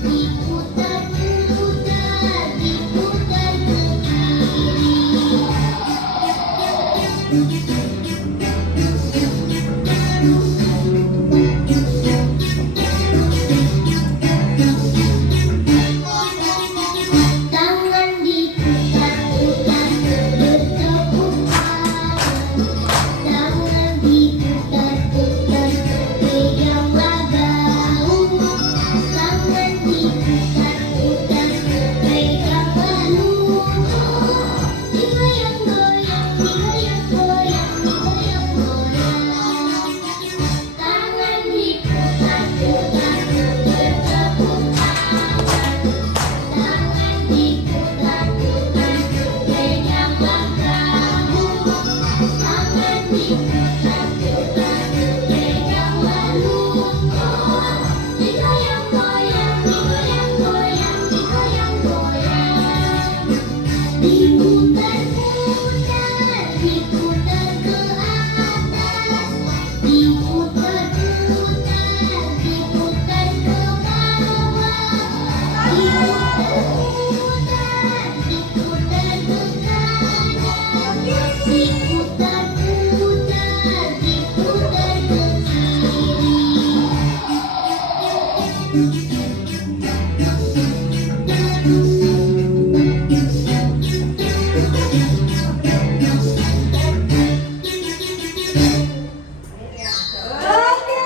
Diputar-putar, diputar ke tangan diputar-putar bertepuk tangan. Tangan diputar-putar peganglah bahu. Tangan diputar-putar peganglah lutut. Digoyang-goyang, digoyang-goyang, digoyang-goyang. Tangan diputar-putar bertepuk tangan. Tangan diputar-putar peganglah bahu. Tangan diputar-putar peganglah lutut. Digoyang-goyang, digoyang-goyang, digoyang-goyang. Diputar-putar, diputar ke atas. Diputar-putar, diputar ke bawah. Diputar-putar, diputar ke kanan. Diputar-putar, diputar ke Oke,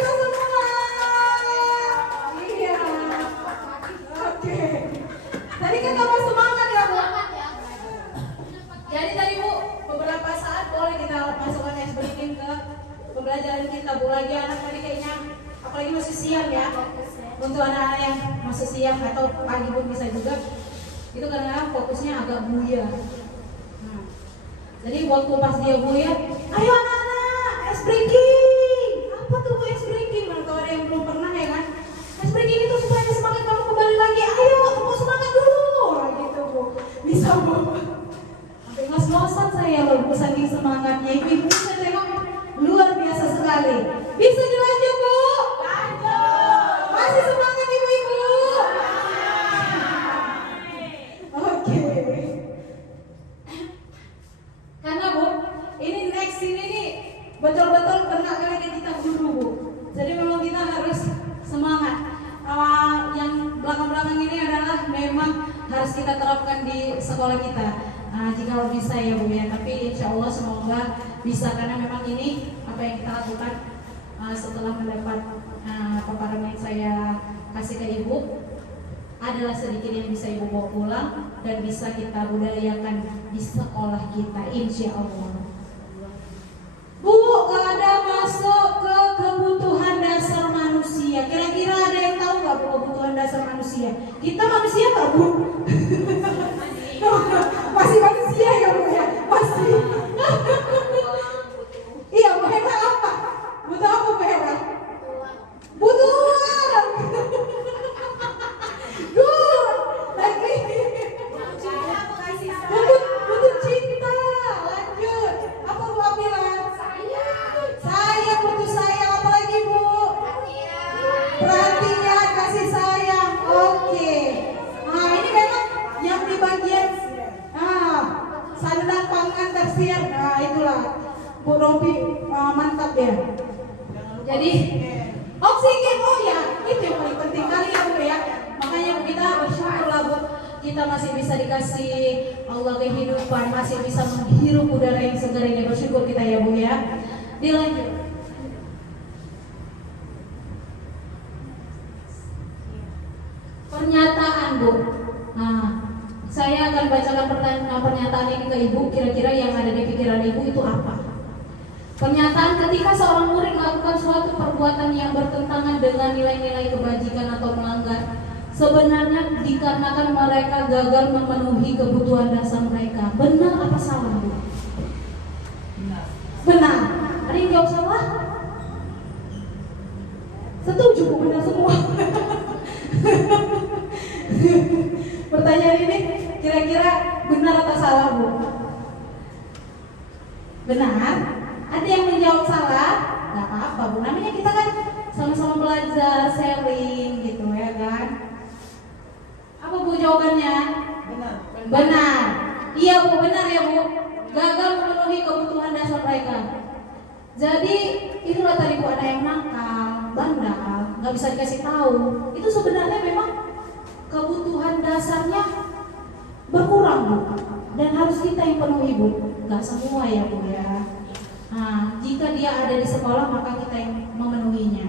tolong kita semua. Iya. Oke. Tadi kan tambah semangat ya Bu. Jadi tadi Bu, beberapa saat boleh kita masukkan ice breaking ke pembelajaran kita Bu. Lagi anak tadi kayaknya, apalagi masih siang ya. Untuk anak-anak yang masih siang atau pagi pun bisa juga. Itu kadang-kadang fokusnya agak buyar. Nah, jadi waktu pas dia buyar, ayo anak-anak, ice breaking. Apa tuh Bu ice breaking? Nah, kalau ada yang belum pernah ya kan, ice breaking itu supaya semangat kamu kembali lagi. Ayo, mau semangat dulu. Gitu Bu. Bisa Bu. Sampai ngos-ngosan saya loh Bu, saking semangatnya. Ibu-ibu bisa tengok luar biasa sekali. Bisa dilanjut Bu? Lanjut. Masih semangat ibu-ibu? Oke. Karena Bu, ini next ini nih betul-betul kena kali kita guru Bu. Jadi memang kita harus semangat. Yang belakang-belakang ini adalah memang harus kita terapkan di sekolah kita. Jika bisa ya Bu ya. Tapi insya Allah semoga bisa, karena memang ini apa yang kita lakukan setelah mendapat paparan yang saya kasih ke Ibu adalah sedikit yang bisa Ibu bawa pulang dan bisa kita budayakan di sekolah kita, insya Allah. Bu, ada masuk ke kebutuhan dasar manusia. Kira-kira ada yang tahu nggak Bu kebutuhan dasar manusia? Kita manusia nggak Bu? Masih manusia ya Bu ya? Masih. Iya, Bu Hera apa? Butuh apa Bu Hera? Butuh uang. Bu Robi mantap ya. Jadi oksigen, oh ya, itu yang paling penting kali ya Bu ya. Makanya kita bersyukurlah Bu, kita masih bisa dikasih Allah kehidupan, masih bisa menghirup udara yang segar ini. Bersyukur kita ya Bu ya. Dilanjut. Pernyataan Bu. Nah, saya akan bacakan pernyataan ini ke Ibu. Kira-kira yang ada di pikiran Ibu itu apa? Pernyataan ketika seorang murid melakukan suatu perbuatan yang bertentangan dengan nilai-nilai kebajikan atau melanggar, sebenarnya dikarenakan mereka gagal memenuhi kebutuhan dasar mereka. Benar apa salah Bu? Benar. Ada yang jawab salah? Setuju Bu, benar semua. Pertanyaan ini kira-kira benar atau salah Bu? Benar. Ada yang menjawab salah? Gak apa-apa Bu, namanya kita kan sama-sama belajar, sharing gitu ya kan. Apa Bu jawabannya? Benar. Benar. Iya Bu, benar ya Bu. Gagal memenuhi kebutuhan dasar mereka. Jadi itulah tadi Bu, ada yang nakal, bandel, gak bisa dikasih tahu. Itu sebenarnya memang kebutuhan dasarnya berkurang Bu, dan harus kita yang penuhi Bu. Gak semua ya Bu ya. Nah, jika dia ada di sekolah maka kita yang memenuhinya.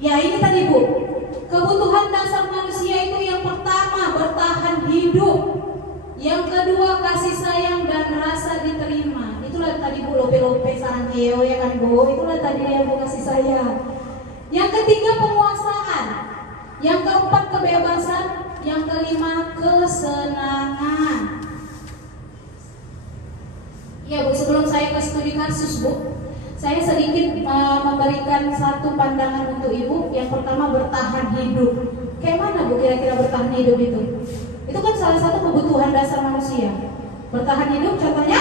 Ya ini tadi Bu, kebutuhan dasar manusia itu yang pertama bertahan hidup, yang kedua kasih sayang dan rasa diterima. Itulah tadi Bu, lope-lope sarangkeo ya kan Bu, itulah tadi yang Bu kasih sayang. Yang ketiga penguasaan, yang keempat kebebasan, yang kelima kesenangan. Ya Bu, sebelum saya ke studi kasus Bu, saya sedikit memberikan satu pandangan untuk Ibu. Yang pertama bertahan hidup. Kayak mana Bu kira-kira bertahan hidup itu? Itu kan salah satu kebutuhan dasar manusia. Bertahan hidup contohnya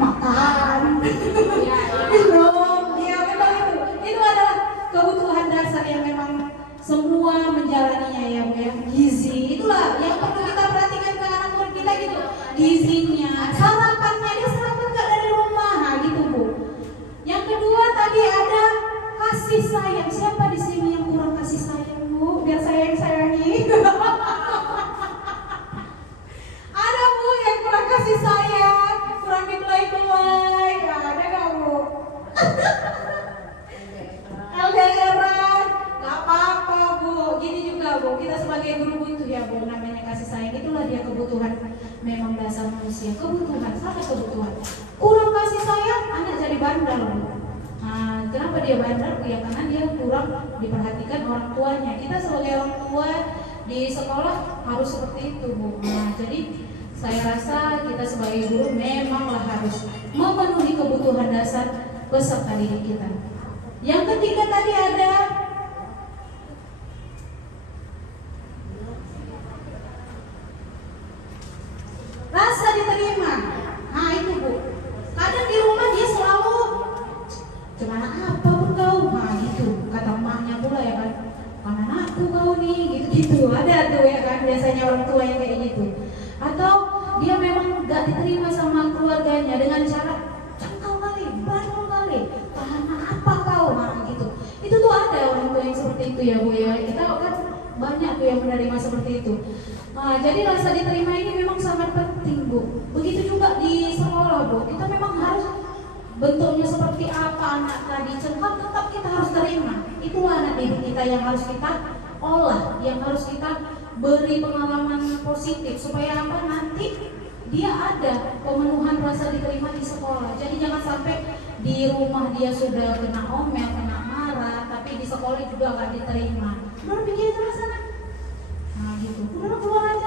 makan, minum, ya memang itu. Itu adalah kebutuhan dasar yang memang semua menjalaninya ya Bu ya. Gizi, itulah yang perlu kita perhatikan ke anak murid kita gitu. Gizinya, sarapannya, dia sarapan nggak dari rumah, nah gitu Bu. Yang kedua tadi ada kasih sayang. Siapa di sini yang kurang kasih sayang Bu? Biar saya yang sayangi. Ada Bu yang kurang kasih sayang, kurang dibelai-belai. Ada nggak Bu? LDR-an, nggak apa-apa Bu. Gini juga Bu, kita sebagai guru butuh ya Bu, namanya kasih sayang. Itulah dia kebutuhan memang dasar manusia. Kebutuhan, sangat kebutuhan. Kurang kasih sayang, anak jadi bandel Bu. Nah, kenapa dia bandel? Ya karena dia kurang diperhatikan orang tuanya. Kita sebagai orang tua di sekolah harus seperti itu Bu. Nah, jadi saya rasa kita sebagai guru memanglah harus memenuhi kebutuhan dasar peserta didik kita. Yang ketiga tadi ada rasa diterima. Nah itu Bu, kadang di rumah dia selalu gimana apa pun kau, nah gitu kata emaknya pula ya kan, mana anakku kau nih, gitu-gitu. Ada tuh ya kan biasanya orang tua yang kayak gitu. Atau dia memang gak diterima sama keluarganya dengan cara cengkau kali, bandel kali, tahan apa kau, nah gitu. Itu tuh ada orang tua yang seperti itu ya Bu ya. Kita kan banyak tuh yang menerima seperti itu. Nah, jadi rasa diterima ini memang sangat penting Bu. Begitu juga di sekolah Bu, kita memang harus bentuknya seperti apa anak tadi, cengkau tetap kita harus terima. Itulah anak didik kita yang harus kita olah, yang harus kita beri pengalaman positif supaya apa, nanti dia ada pemenuhan rasa diterima di sekolah. Jadi jangan sampai di rumah dia sudah kena omel, kena marah, tapi di sekolah juga gak diterima. Udah bikin aja sana. Nah gitu, udah keluar aja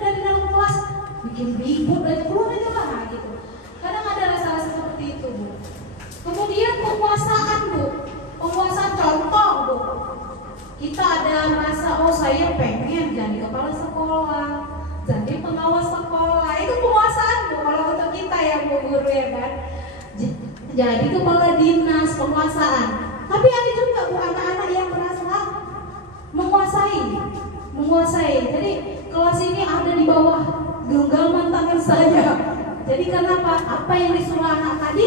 dari dalam kelas, bikin ribut aja, keluar aja lah, nah, gitu. Kadang ada rasa-rasa seperti itu Bu. Kemudian penguasaan Bu, penguasaan contoh Bu. Kita ada rasa, oh saya pengen jadi kepala sekolah, jadi pengawas sekolah. Itu penguasaan Bu, kalau untuk kita ya Bu guru ya kan. Jadi kepala dinas, penguasaan. Tapi ada juga Bu anak-anak yang merasa menguasai. Jadi kelas ini ada di bawah genggaman tangan saya. Jadi Jadi karena apa yang disuruh anak tadi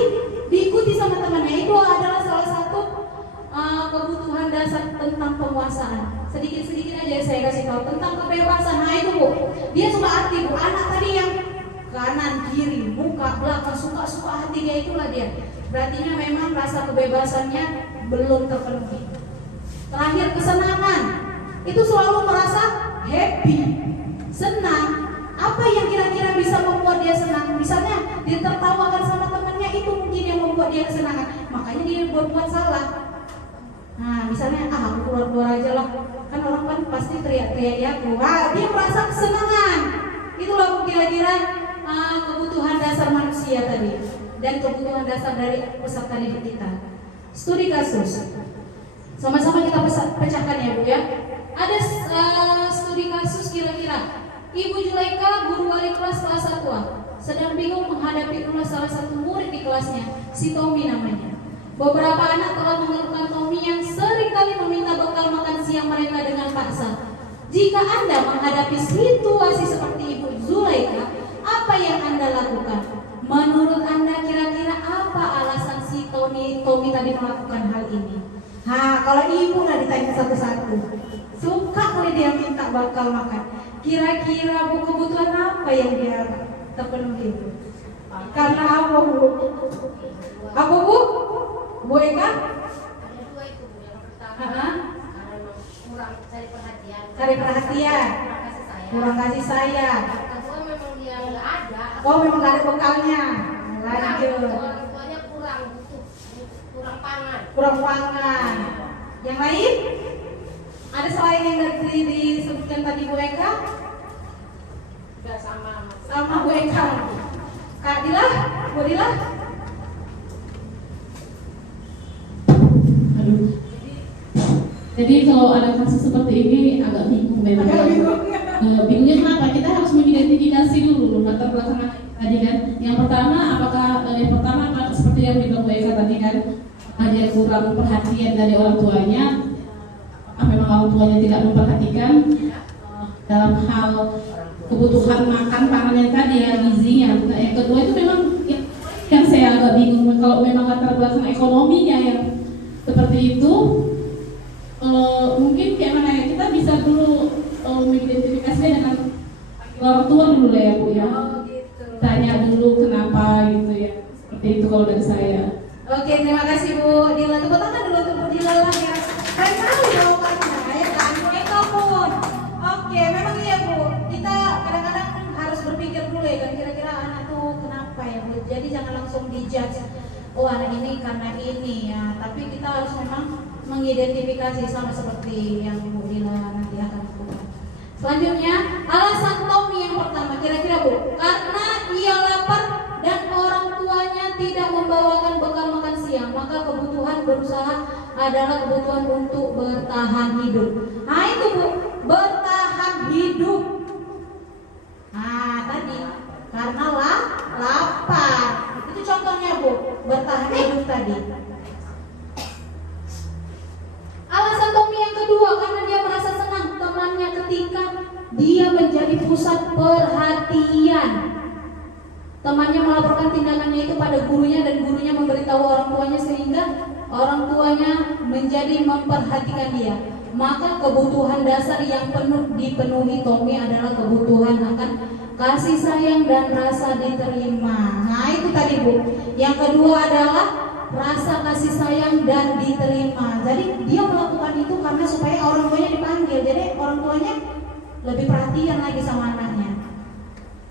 diikuti sama temannya, itu adalah salah satu kebutuhan dasar tentang penguasaan. Sedikit-sedikit aja saya kasih tahu tentang kebebasan. Nah itu Bu, dia suka hati Bu. Anak tadi yang kanan, kiri, muka, belakang, suka hati dia, itulah dia. Berarti memang rasa kebebasannya belum terpenuhi. Terakhir, kesenangan. Itu selalu merasa happy, senang. Apa yang kira-kira bisa membuat dia senang? Misalnya ditertawakan sama temannya, itu mungkin yang membuat dia kesenangan. Makanya dia buat salah. Nah, misalnya aku keluar aja lah. Kan orang kan pasti teriak-teriak ya keluar. Dia merasa kesenangan. Itulah kira-kira kebutuhan dasar manusia tadi dan kebutuhan dasar dari peserta didik kita. Studi kasus. Sama-sama kita pecahkan ya Bu ya. Ada studi kasus kira-kira Ibu Julaika, guru wali kelas kelas 1A, sedang bingung menghadapi ulah salah satu murid di kelasnya, si Tommy namanya. Beberapa anak telah mengeluhkan Tommy yang seringkali meminta bekal makan siang mereka dengan paksa. Jika Anda menghadapi situasi seperti Ibu Zulaika, apa yang Anda lakukan? Menurut Anda kira-kira apa alasan si Tommy tadi melakukan hal ini? Kalau ibu nggak ditanya satu-satu, suka kali dia minta bekal makan. Kira-kira Bu, kebutuhan apa yang dia terpenuhi? Karena apa Bu? Apa Bu? Bu Eka? Ada dua itu Bu. Yang pertama karena memang kurang cari perhatian. Cari perhatian. Kurang kasih sayang. Yang kedua memang dia nggak ada. Oh, memang nggak ada bekalnya. Lanjut. Orang tuanya kurang pangan. Kurang pangan. Yang lain? Ada selain yang dari disebutkan tadi Bu Eka? Juga sama. Sama Bu Eka. Kak Dilah? Bu Dilah? Jadi kalau ada kasus seperti ini agak bingung memang. Bingungnya kenapa? Kita harus mengidentifikasi dulu latar belakang anak tadi kan. Yang pertama seperti yang dibilang Bu Eka tadi kan, dia kurang perhatian dari orang tuanya. Memang orang tuanya tidak memperhatikan dalam hal kebutuhan makan pangannya tadi ya, gizinya. Yang kedua itu memang yang saya agak bingung, kalau memang latar belakang ekonominya yang seperti itu. Mungkin kayak mana ya, kita bisa dulu mengidentifikasinya dengan orang tua dulu lah ya Bu ya. Gitu. Tanya dulu kenapa gitu ya. Seperti itu kalau dari saya. Oke, terima kasih Bu Dila. Tepuk tangan dulu untuk Bu Dila lah ya. Keren sekali jawabannya ya kan. Bu Eka pun. Oke, memang iya Bu. Kita kadang-kadang harus berpikir dulu ya kan, kira-kira anak tuh kenapa ya Bu. Jadi jangan langsung dijudge. Oh anak ini karena ini ya. Tapi kita harus memang mengidentifikasi sama seperti yang Bu Dila nanti akan lakukan. Selanjutnya, alasan Tommy yang pertama kira-kira Bu, karena ia lapar dan orang tuanya tidak membawakan bekal makan siang, maka kebutuhan berusaha adalah kebutuhan untuk bertahan hidup. Nah itu Bu, bertahan hidup. Nah tadi karena lapar. Itu contohnya Bu, bertahan hidup tadi. Alasan Tommy yang kedua, karena dia merasa senang temannya ketika dia menjadi pusat perhatian. Temannya melaporkan tindakannya itu pada gurunya dan gurunya memberitahu orang tuanya sehingga orang tuanya menjadi memperhatikan dia. Maka kebutuhan dasar yang dipenuhi Tommy adalah kebutuhan akan kasih sayang dan rasa diterima. Nah itu tadi Bu. Yang kedua adalah rasa kasih sayang dan diterima. Jadi dia melakukan itu karena supaya orang tuanya dipanggil. Jadi orang tuanya lebih perhatian lagi sama anaknya.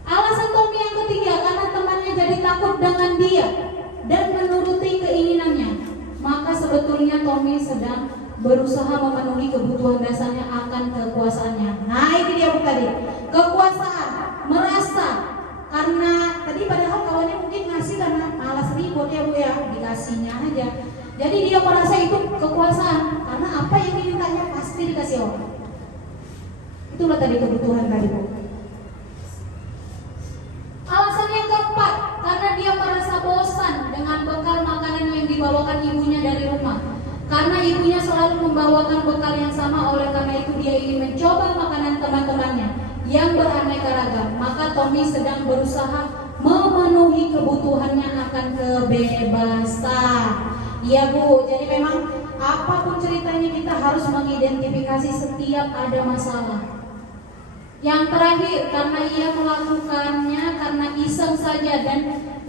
Alasan Tommy yang ketiga, karena temannya jadi takut dengan dia dan menuruti keinginannya. Maka sebetulnya Tommy sedang berusaha memenuhi kebutuhan dasarnya akan kekuasaannya. Nah ini dia Bu tadi, kekuasaan, merasa. Karena tadi padahal kawannya mungkin ngasih karena malas ribut ya Bu ya, dikasihnya aja. Jadi dia merasa itu kekuasaan karena apa yang dimintanya pasti dikasih orang. Itulah tadi kebutuhan tadi Bu. Alasan yang keempat, karena dia merasa bosan dengan bekal makanan yang dibawakan ibunya dari rumah. Karena ibunya selalu membawakan bekal yang sama, oleh karena itu dia ingin mencoba makanan teman-temannya yang beraneka ragam. Maka Tommy sedang berusaha memenuhi kebutuhannya akan kebebasan. Iya Bu, jadi memang apapun ceritanya kita harus mengidentifikasi setiap ada masalah. Yang terakhir, karena ia melakukannya karena iseng saja dan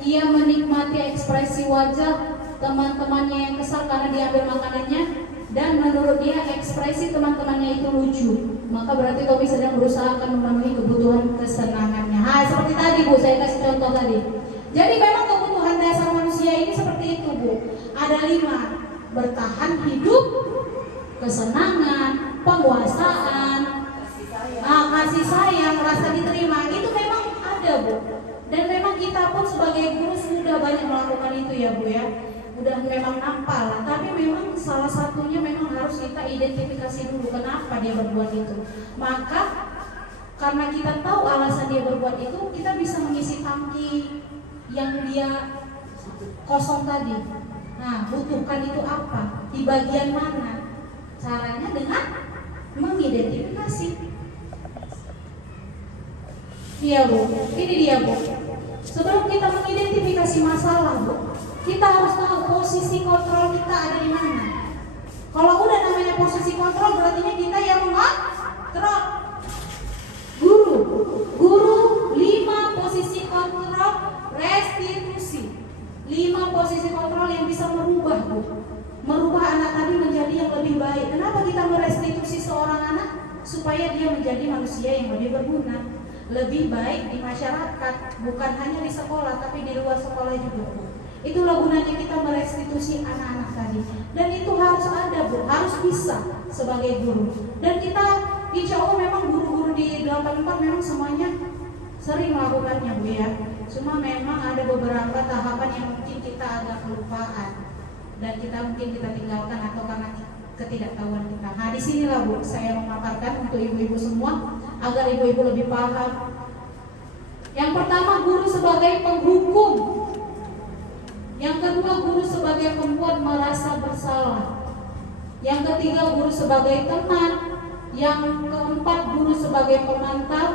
ia menikmati ekspresi wajah teman-temannya yang kesal karena diambil makanannya, dan menurut dia ekspresi teman-temannya itu lucu, maka berarti Tommy sedang berusaha akan memenuhi kebutuhan kesenangannya. Seperti tadi Bu, saya kasih contoh tadi. Jadi memang kebutuhan dasar manusia ini seperti itu Bu. Ada 5: bertahan hidup, kesenangan, penguasaan, kasih sayang, rasa diterima. Itu memang ada Bu. Dan memang kita pun sebagai guru sudah banyak melakukan itu ya Bu ya. Udah memang nampal lah, tapi memang salah satunya memang harus kita identifikasi dulu kenapa dia berbuat itu. Maka karena kita tahu alasan dia berbuat itu, kita bisa mengisi tangki yang dia kosong tadi. Nah, butuhkan itu apa? Di bagian mana? Caranya dengan mengidentifikasi. Iya Bu, ini dia Bu. Sebelum kita mengidentifikasi masalah Bu, kita harus tahu posisi kontrol kita ada di mana. Kalau udah namanya posisi kontrol, berarti kita yang mengontrol. Guru 5 posisi kontrol restitusi. 5 posisi kontrol yang bisa merubah Bu. Merubah anak tadi menjadi yang lebih baik. Kenapa kita merestitusi seorang anak? Supaya dia menjadi manusia yang lebih berguna, lebih baik di masyarakat, bukan hanya di sekolah tapi di luar sekolah juga Bu. Itulah gunanya kita merestitusi anak-anak tadi. Dan itu harus ada Bu, harus bisa sebagai guru. Dan kita insya Allah memang guru-guru di 84 memang semuanya sering melakukannya Bu ya. Cuma memang ada beberapa tahapan yang mungkin kita agak kelupaan dan mungkin kita tinggalkan atau karena ketidaktahuan kita. Nah disinilah Bu saya memaparkan untuk ibu-ibu semua agar ibu-ibu lebih paham. Yang pertama, guru sebagai penghukum. Yang kedua, guru sebagai pembuat merasa bersalah. Yang ketiga, guru sebagai teman. Yang keempat, guru sebagai pemantau.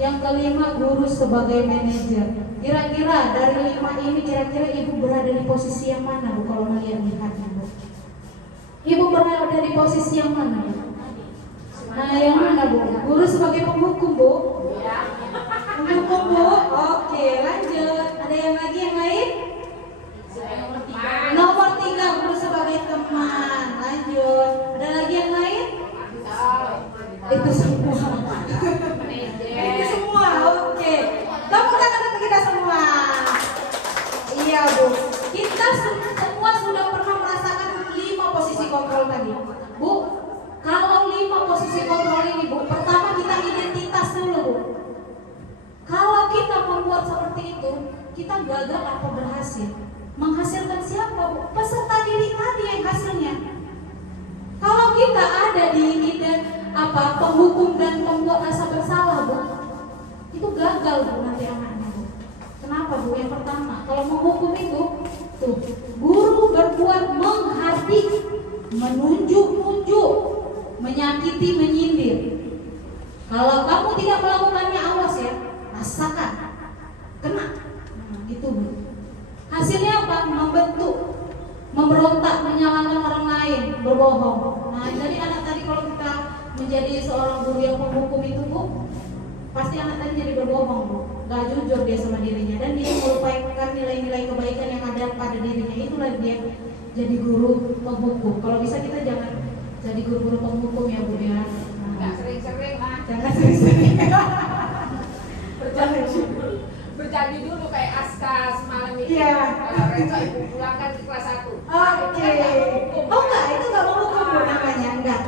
Yang kelima, guru sebagai manajer. Kira-kira dari 5 ini, kira-kira ibu berada di posisi yang mana Bu kalau melihat-lihatnya Bu? Ibu berada di posisi yang mana Bu? Nah yang mana Bu? Guru sebagai penghukum Bu? Penghukum Bu? Oke lanjut. Ada yang lagi yang lain? Nomor 3, guru sebagai teman. Lanjut. Ada lagi yang lain? Itu semua. Itu semua. Oke. Tepuk tangan untuk kita semua. Iya Bu. Kita semua sudah pernah merasakan 5 posisi kontrol tadi. Bu, kalau 5 posisi kontrol ini Bu, pertama kita identitas dulu Bu. Kalau kita membuat seperti itu, kita gagal atau berhasil? Menghasilkan siapa Bu? Peserta didik tadi yang hasilnya. Kalau kita ada di penghukum dan pembuat rasa bersalah Bu, itu gagal Bu nanti anaknya Bu. Kenapa Bu? Yang pertama, kalau menghukum itu tuh guru berbuat menghardik, menunjuk-nunjuk, menyakiti, menyindir. Kalau kamu tidak melakukannya, awas ya, rasakan, kena. Itu Bu. Hasilnya apa? Membentuk, memberontak, menyalahkan orang lain, berbohong. Nah, jadi anak tadi kalau kita menjadi seorang guru yang menghukum itu Bu, pasti anak tadi jadi berbohong Bu, gak jujur dia sama dirinya dan dia melupakan nilai-nilai kebaikan yang ada pada dirinya. Itulah dia jadi guru penghukum. Kalau bisa kita jangan jadi guru-guru penghukum ya Bu ya. Nggak sering-sering lah. Jangan sering-sering. Berjanji dulu kayak Aska semalam itu. Iya. Kalau Reco ibu pulangkan ke kelas 1. Oke. Oh enggak, itu enggak menghukum Bu namanya, enggak.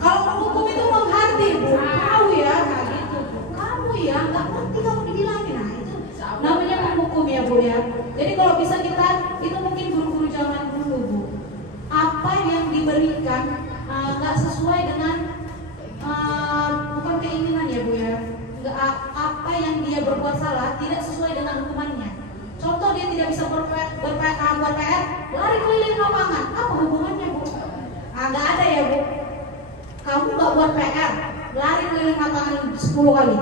Kalau menghukum itu menghardik Bu. Tahu ya, nah gitu Bu. Kamu ya enggak ngerti kamu dibilangin. Nah itu namanya menghukum ya Bu ya. Jadi kalau bisa kita, itu mungkin guru-guru zaman dulu Bu, apa yang diberikan enggak sesuai dengan bukan keinginan ya Bu ya. Enggak, apa yang dia berbuat salah tidak sesuai dengan hukumannya. Contoh dia tidak bisa buat PR, lari keliling lapangan. Apa hubungannya Bu? Enggak ada ya Bu. Kamu enggak buat PR, lari keliling lapangan tangan 10 kali.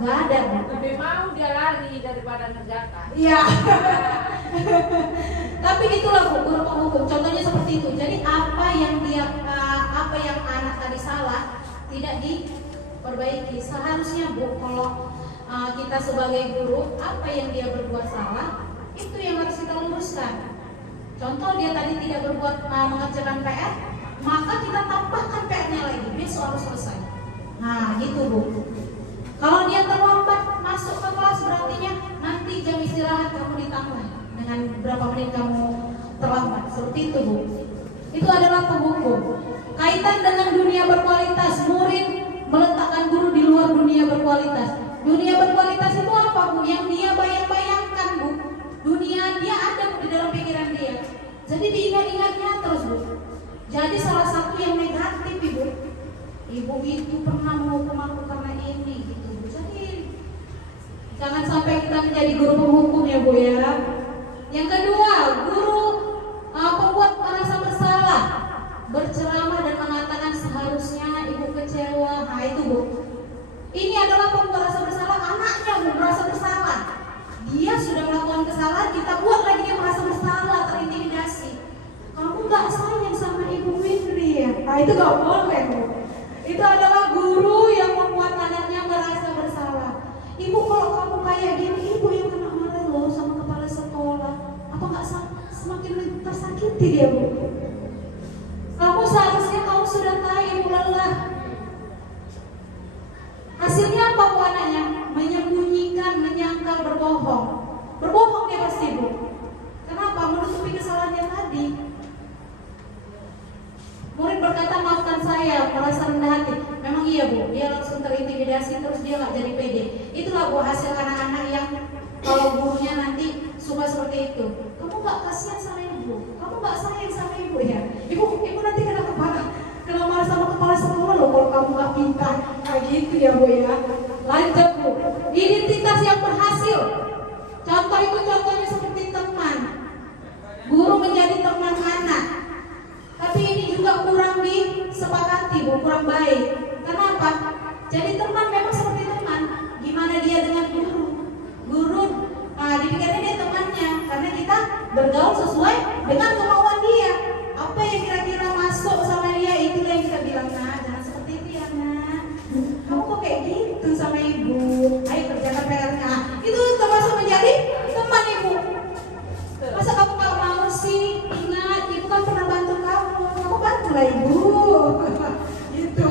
Nggak ada, Bu. Lebih mau dia lari daripada ngerjakan. Iya. Tapi itulah Bu, guru penghukum. Contohnya seperti itu. Jadi apa yang anak tadi salah tidak diperbaiki. Seharusnya Bu, kalau kita sebagai guru, apa yang dia berbuat salah itu yang harus kita luruskan. Contoh dia tadi tidak berbuat mengerjakan PR, maka kita tambahkan PR-nya lagi. Besok harus selesai. Nah, gitu Bu. Kalau dia terlambat masuk ke kelas, berarti nanti jam istirahat kamu ditambah dengan berapa menit kamu terlambat. Seperti itu Bu. Itu adalah penghukum. Kaitan dengan dunia berkualitas, murid meletakkan guru di luar dunia berkualitas. Dunia berkualitas itu apa Bu? Yang dia bayang-bayangkan Bu. Dunia dia ada di dalam pikiran dia. Jadi diingat-ingatnya terus Bu. Jadi salah satu yang negatif Ibu, ibu itu pernah menghukum aku karena ini gitu Bu. Jadi jangan sampai kita menjadi guru penghukum ya Bu ya. Yang kedua, guru pembuat merasa bersalah, berceramah dan mengatakan seharusnya ibu kecewa. Nah itu Bu. Ini adalah pembuat rasa bersalah, anaknya Bu merasa bersalah. Dia sudah melakukan kesalahan, kita buat lagi dia merasa bersalah, terintimidasi. Kamu gak sayang sama ibu Winry ya? Nah itu gak boleh Bu. Itu adalah guru yang membuat anaknya merasa bersalah. Ibu kalau kamu kayak gini, ibu yang kena marah loh sama kepala sekolah. Apa gak semakin tersakiti dia Bu? Kamu seharusnya kamu sudah tahu ibu lelah. Hasilnya apa Bu anaknya? Menyembunyikan, menyangkal, berbohong. Berbohong dia pasti Bu. Kenapa? Menutupi kesalahannya tadi. Murid berkata maafkan saya, merasa rendah hati. Memang iya Bu, dia langsung terintimidasi terus dia gak jadi pede. Itulah Bu hasil anak-anak yang kalau gurunya nanti suka seperti itu. Kamu gak kasihan sama ibu, kamu gak sayang sama ibu ya. Ibu nanti kena marah sama kepala sekolah loh kalau kamu gak pintar. Kayak gitu ya Bu ya. Lanjut Bu, identitas yang berhasil. Contoh itu contohnya seperti teman. Guru menjadi teman anak. Tapi ini juga kurang disepakati Bu, kurang baik. Kenapa? Jadi teman memang seperti teman. Gimana dia dengan guru? Guru, dipikirnya dia temannya karena kita bergaul sesuai dengan kemauan dia. Apa yang kira-kira masuk sama dia itu yang kita bilang, nah jangan seperti itu ya nak. Kamu kok kayak gitu sama ibu? Ayo kerjakan PR-nya. Itu termasuk menjadi teman ibu. Masa kamu gak mau sih? Ingat, ibu kan pernah bantu kamu. Kamu bantulah ibu. Gitu.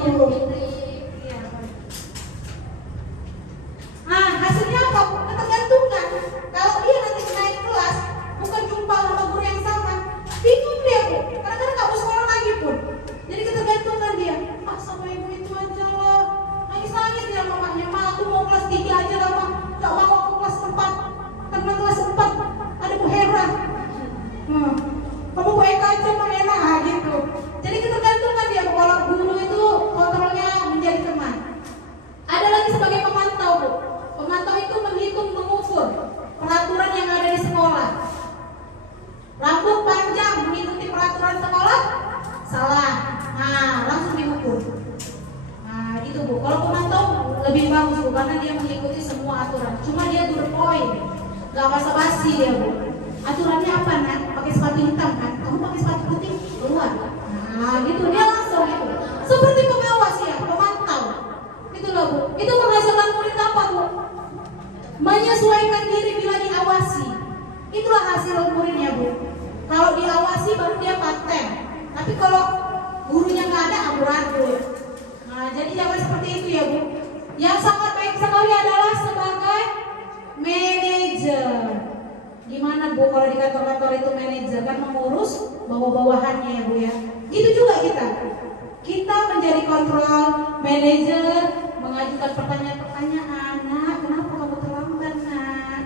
Nah, hasilnya apa? Ketergantungan. Kalau dia nanti naik kelas, bukan jumpa sama guru yang sama, bingung dia Bu. Kadang-kadang gak mau sekolah lagi pun. Jadi ketergantungan dia. Sama ibu itu aja lah. Nangis-nangis dia mamanya. Aku mau kelas 3 aja lah Ma. Gak mau aku kelas 4. Karena kelas 4 ada Bu Hera. Kamu baik aja Ma enak gitu. Jadi ketergantungan dia Bu. Kalau guru itu kontrolnya menjadi teman. Ada lagi sebagai pemantau Bu. Pemantau itu menghitung, mengukur peraturan yang ada di sekolah. Rambut panjang mengikuti peraturan sekolah salah. Nah, langsung dihukum. Nah, itu Bu. Kalau pemantau lebih bagus Bu karena dia mengikuti semua aturan. Cuma dia to the point. Gak basa-basi dia Bu. Aturannya apa nak? Pakai sepatu hitam kan? Kamu pakai sepatu putih keluar. Nah, gitu dia langsung gitu. Seperti pengawas ya, pemantau. Itu loh Bu. Itu menghasilkan murid apa Bu? Menyesuaikan diri bila diawasi. Itulah hasil muridnya Bu. Kalau diawasi baru dia paten. Tapi kalau gurunya nggak ada amburadul. Nah, jadi jangan seperti itu ya Bu. Yang sangat baik sekali adalah sebagai manajer. Gimana Bu kalau di kantor-kantor itu manajer kan mengurus bawah-bawahannya ya Bu ya. Gitu juga kita. Kita menjadi kontrol manajer, mengajukan pertanyaan-pertanyaan. Nah, kenapa kamu terlambat nak?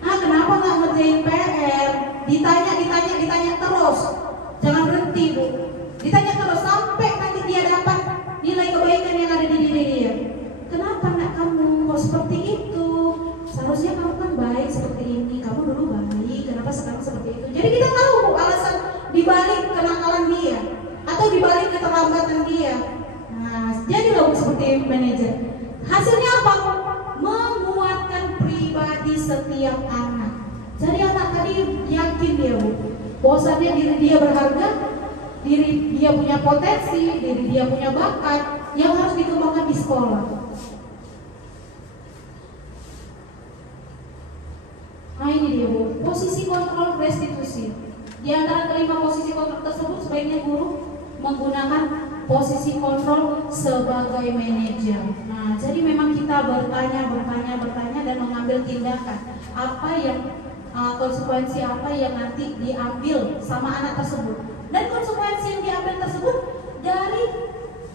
Nah, kenapa nggak ngerjain PR? Ditanya terus. Jangan berhenti Bu. Ditanya terus sampai nanti dia dapat nilai kebaikan yang ada di diri dia. Kenapa nak kamu kok seperti itu? Seharusnya kamu kan baik seperti ini. Kamu dulu baik. Kenapa sekarang seperti itu? Jadi kita tahu Bu alasan dibalik kenakalan dia atau dibalik keterlambatan dia. Nah, jadilah Bu seperti manajer. Hasilnya apa? Menguatkan pribadi setiap anak. Jadi anak tadi yakin dia, Bu, bahwasannya diri dia berharga, diri dia punya potensi, diri dia punya bakat yang harus dikembangkan di sekolah. Nah ini dia, Bu, posisi kontrol restitusi. Di antara kelima posisi kontrol tersebut sebaiknya guru menggunakan posisi kontrol sebagai manajer. Nah, jadi memang kita bertanya dan mengambil tindakan apa yang konsekuensi apa yang nanti diambil sama anak tersebut. Dan konsekuensi yang diambil tersebut dari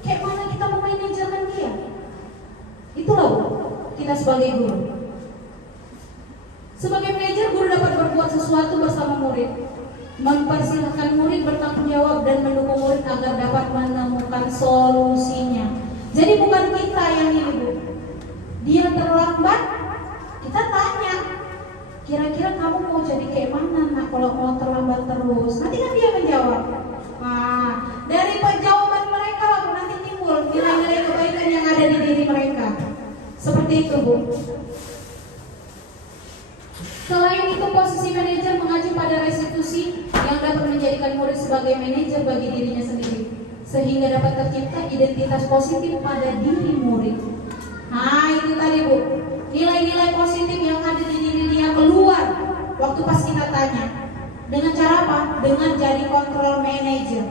kayak mana kita memanajerkan dia. Itulah, Bu, kita sebagai guru. Sebagai manajer, guru dapat berbuat sesuatu bersama murid, mempersilahkan murid bertanggung jawab dan mendukung murid agar dapat menemukan solusinya. Jadi bukan kita yang ini, Bu. Dia terlambat, kita tanya, kira-kira kamu mau jadi kayak mana nak kalau mau terlambat terus? Nanti kan dia menjawab. Nah, dari jawaban mereka lalu nanti timbul nilai-nilai kebaikan yang ada di diri mereka. Seperti itu, Bu. Selain itu, posisi manajer mengacu pada restitusi yang dapat menjadikan murid sebagai manajer bagi dirinya sendiri, sehingga dapat tercipta identitas positif pada diri murid. Nah, itu tadi, Bu, nilai-nilai positif yang ada di diri dia keluar waktu pas kita tanya. Dengan cara apa? Dengan jadi kontrol manager.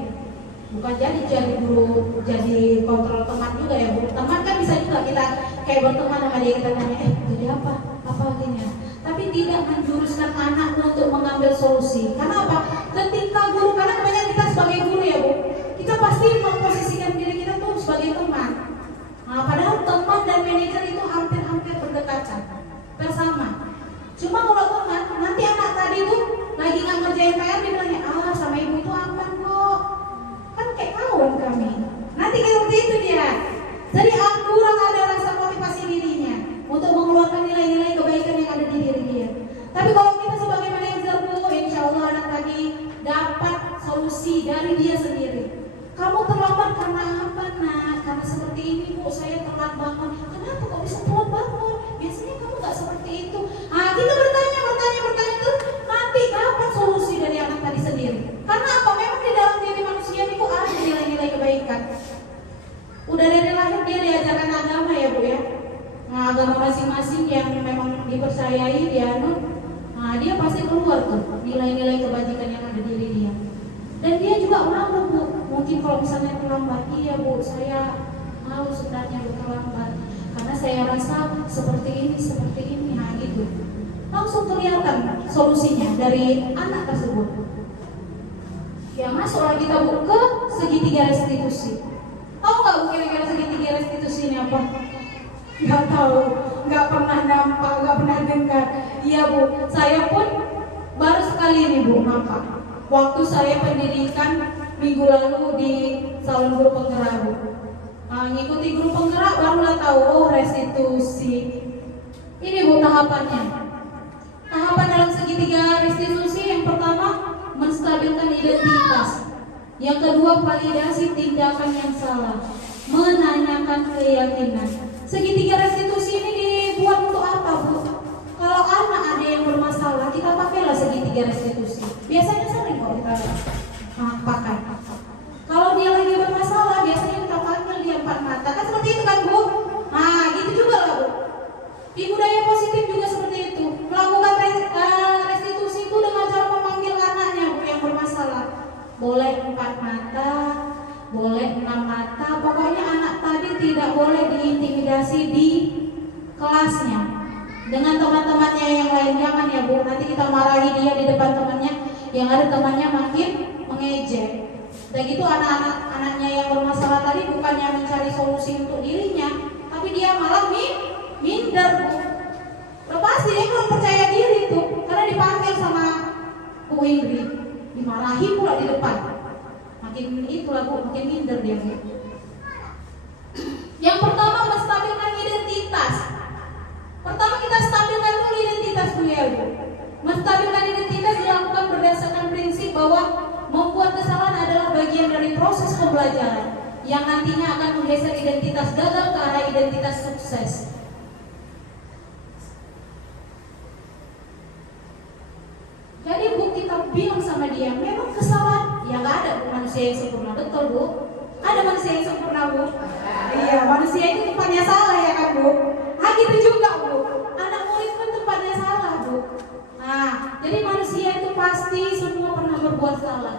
Bukan jadi guru, jadi kontrol teman juga ya, Bu. Teman kan bisa juga kita kayak berteman sama dia, kita tanya, jadi apa akhirnya. Tapi tidak menjuruskan anak untuk mengambil solusi. Karena apa? Ketika guru, karena kebanyakan kita sebagai guru ya, Bu, kita pasti memposisikan diri kita tuh sebagai teman. Nah, padahal teman dan manajer itu hampir berdekatan, bersama. Cuma kalau teman, nanti anak tadi tuh lagi nggak ngerjain PR, dia bilangnya, sama ibu itu aman kok, kan kayak kawan kami. Nanti kayak seperti itu dia. Jadi kurang ada rasa motivasi dirinya untuk mengeluarkan nilai-nilai kebaikan yang ada di diri dia. Tapi kalau kita sebagai manajer, Bu, insya Allah anak tadi dapat solusi dari dia sendiri. Kamu terlambat karena apa, nak? Karena seperti ini, Bu, saya telat bangun. Kenapa kok bisa telat bangun? Biasanya kamu nggak seperti itu. Kita bertanya terus, nanti dapat solusi dari anak tadi sendiri. Karena apa? Memang di dalam diri manusia itu ada nilai-nilai kebaikan. Udah dari lahir dia diajarkan agama ya, Bu, ya. Nah, agama masing-masing yang memang dipercayai, dianut, dia pasti keluar tuh nilai-nilai kebajikan yang ada di diri dia. Dan dia juga malu, Bu. Mungkin kalau misalnya terlambat, iya, Bu, saya malu sebenarnya terlambat karena saya rasa seperti ini. Nah, gitu. Langsung kelihatan solusinya dari anak tersebut. Ya, masuk lagi kita, Bu, ke segitiga restitusi. Tahu nggak, Bu, kira-kira segitiga restitusi ini apa? Nggak tahu, nggak pernah nampak, nggak pernah dengar. Iya, Bu, saya pun baru sekali ini, Bu, nampak. Waktu saya pendidikan minggu lalu di salon guru penggerak, Bu. Ngikuti guru penggerak barulah tahu, restitusi. Ini, Bu, tahapannya. Tahapan dalam segitiga restitusi yang pertama menstabilkan identitas. Yang kedua, validasi tindakan yang salah, menanyakan keyakinan. Segitiga restitusi ini dibuat untuk apa, Bu? Kalau anak ada yang bermasalah, kita pakailah segitiga restitusi. Biasanya sering kok kita pakai. Kalau dia lagi bermasalah, biasanya kita panggil dia 4 mata. Kan seperti itu kan, Bu? Gitu juga lah, Bu. Di budaya positif juga seperti itu. Melakukan restitusi itu dengan cara memanggil anaknya, Bu, yang bermasalah. Boleh 4 mata, boleh 6 mata, pokoknya anak tadi tidak boleh diintimidasi di kelasnya dengan teman-temannya yang lain. Jangan ya, Bu, nanti kita marahi dia di depan temannya, yang ada temannya makin mengejek. Dan gitu anak-anaknya yang bermasalah tadi bukannya mencari solusi untuk dirinya, tapi dia malah minder. Lepas dia belum percaya diri tuh, karena dipanggil sama Bu Indri, dimarahi pula di depan. Makin itulah, Bu, makin minder dia, Bu. Yang pertama, menstabilkan identitas. Pertama kita stabilkan dulu identitas dulu ya, Bu. Menstabilkan identitas dilakukan berdasarkan prinsip bahwa membuat kesalahan adalah bagian dari proses pembelajaran yang nantinya akan menggeser identitas gagal ke arah identitas sukses. Jadi Bu, kita bilang sama dia, memang kesalahan, ya nggak ada manusia yang sempurna, betul Bu? Ada manusia yang sempurna Bu? Iya, manusia itu tempatnya salah ya kan Bu? Nah gitu juga Bu, anak murid pun tempatnya salah Bu. Nah, jadi manusia itu pasti semua pernah berbuat salah.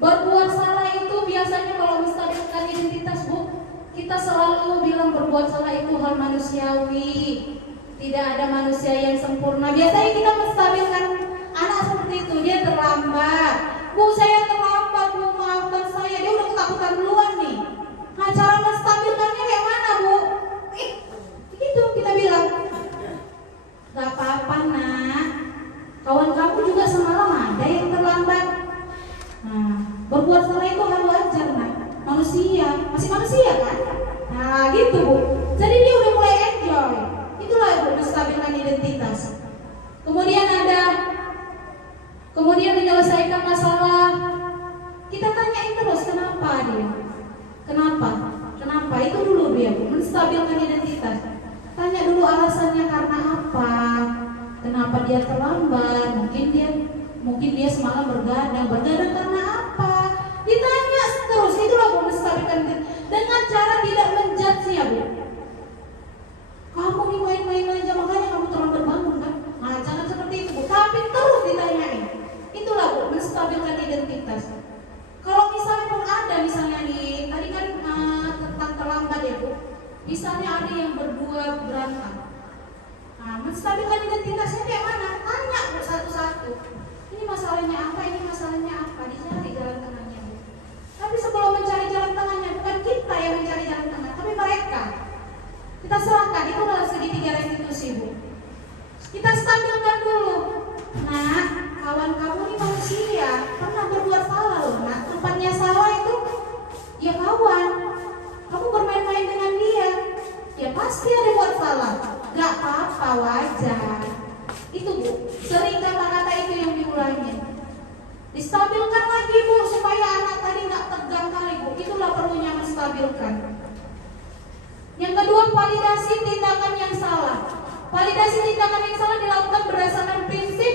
Berbuat salah itu biasanya kalau menstabilkan identitas Bu, kita selalu bilang berbuat salah itu hal manusiawi. Tidak ada manusia yang sempurna. Biasanya kita menstabilkan anak seperti itu, dia terlambat. Bu, saya terlambat Bu, maafkan saya. Dia udah ketakutan duluan nih. Nah, cara menstabilkannya kayak mana Bu? Begitu kita bilang, gak apa-apa nak, kawan kamu juga semalam ada yang terlambat. Nah, berbuat salah itu hal wajar nak, manusia, masih manusia kan? Nah gitu Bu, jadi dia udah mulai enjoy. Itulah Bu, menstabilkan identitas. Kemudian menyelesaikan masalah. Kita tanyain terus kenapa dia, kenapa itu dulu dia Bu, menstabilkan identitas. Tanya dulu alasannya karena apa, kenapa dia terlambat. Mungkin dia semalam bergadang karena apa. Ditanya terus, itulah Bu, menstabilkan dengan cara tidak menjudge ya Bu. Kamu nih main-main aja makanya kamu terlambat bangun kan? Nah jangan seperti itu Bu, tapi terus ditanyain. Itulah Bu, menstabilkan identitas. Kalau misalnya pun ada tadi kan tentang terlambat ya Bu. Misalnya ada yang berdua berantem. Nah, menstabilkan identitasnya kayak mana? Tanya Bu satu-satu. Ini masalahnya apa? Dicari jalan tengahnya Bu. Tapi sebelum mencari jalan tengahnya, bukan kita yang mencari jalan tengah, tapi mereka. Kita serahkan, itu adalah segitiga restitusi Bu. Kita stabilkan dulu. Nah, kawan kamu ini manusia, pernah berbuat salah loh. Nah, tempatnya salah itu ya kawan. Kamu bermain-main dengan dia, ya pasti ada buat salah. Gak apa-apa, wajar. Itu Bu, sering kata-kata itu yang diulangi. Distabilkan lagi Bu, supaya anak tadi gak tegang kali Bu. Itulah perlunya menstabilkan. Yang kedua, validasi tindakan yang salah. Validasi tindakan yang salah dilakukan berdasarkan prinsip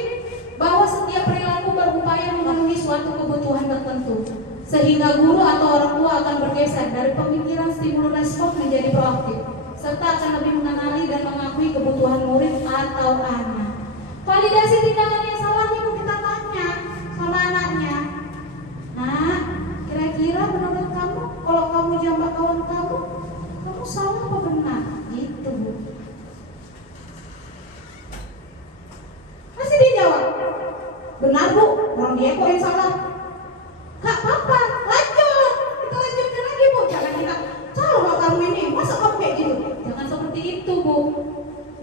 bahwa setiap perilaku berupaya memenuhi suatu kebutuhan tertentu, sehingga guru atau orang tua akan bergeser dari pemikiran stimulus respon menjadi proaktif, serta akan lebih mengenali dan mengakui kebutuhan murid atau anak. Validasi tindakan yang salah ini kita tanya sama anaknya. Nah, kira-kira menurut kamu kalau kamu jambak kawan kamu salah apa benar? Gitu Bu. Masih dia jawab, benar Bu, orang dia kok yang salah. Gak apa-apa, lanjut. Kita lanjutkan lagi Bu. Jangan kita, salah kamu ini, masa kamu kayak gitu? Jangan seperti itu Bu.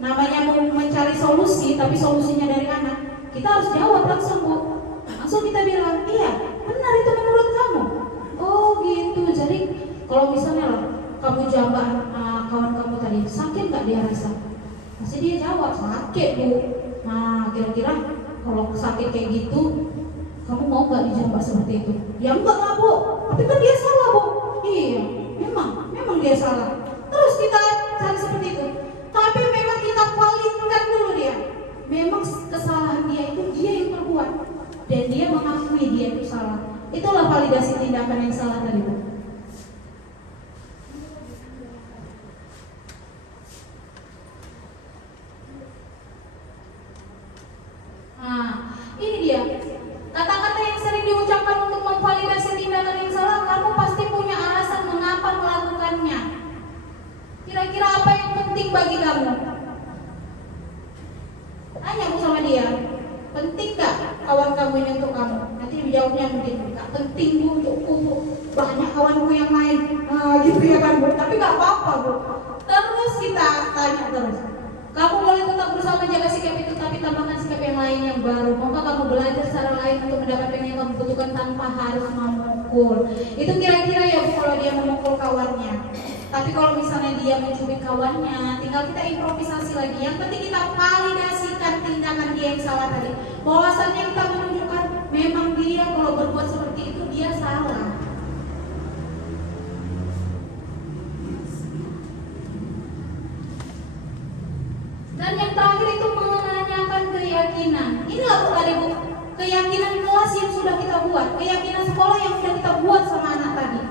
Namanya mau mencari solusi, tapi solusinya dari anak, kita harus jawab langsung Bu. Langsung kita bilang, iya, benar itu menurut kamu. Oh gitu, jadi kalau misalnya lah, kamu jambak kawan kamu tadi, sakit gak dia rasa? Masih dia jawab, sakit Bu. Nah kira-kira kalau sakit kayak gitu, kamu mau gak dijambak seperti itu? Ya enggak lah Bu, tapi kan dia salah Bu. Iya, memang dia salah. Terus kita cari seperti itu. Tapi memang kita validkan dulu dia. Memang kesalahan dia itu dia yang perbuat, dan dia mengakui dia itu salah. Itulah validasi tindakan yang salah tadi Bu. Nah, ini dia kata-kata yang sering diucapkan untuk memvalidasi tindakan yang salah. Kamu pasti punya alasan mengapa melakukannya. Kira-kira apa yang penting bagi kamu? Tanya Bu sama dia, penting gak kawan kamu ini untuk kamu? Nanti jawabnya penting. Gak penting Bu untukku Bu, banyak kawanku yang lain. Gitu ya kan Bu, tapi gak apa-apa Bu. Terus kita tanya terus, kamu boleh tetap berusaha menjaga sikap itu, tapi tambahkan sikap yang lain yang baru. Maka kamu belajar secara lain untuk mendapatkan yang kamu butuhkan tanpa harus memukul. Itu kira-kira ya Bu kalau dia memukul kawannya. Tapi kalau misalnya dia mencubit kawannya, tinggal kita improvisasi lagi. Yang penting kita validasikan tindakan dia yang salah tadi. Bahwasannya kita menunjukkan memang dia kalau berbuat seperti itu dia salah. keyakinan kelas yang sudah kita buat, keyakinan sekolah yang sudah kita buat sama anak tadi.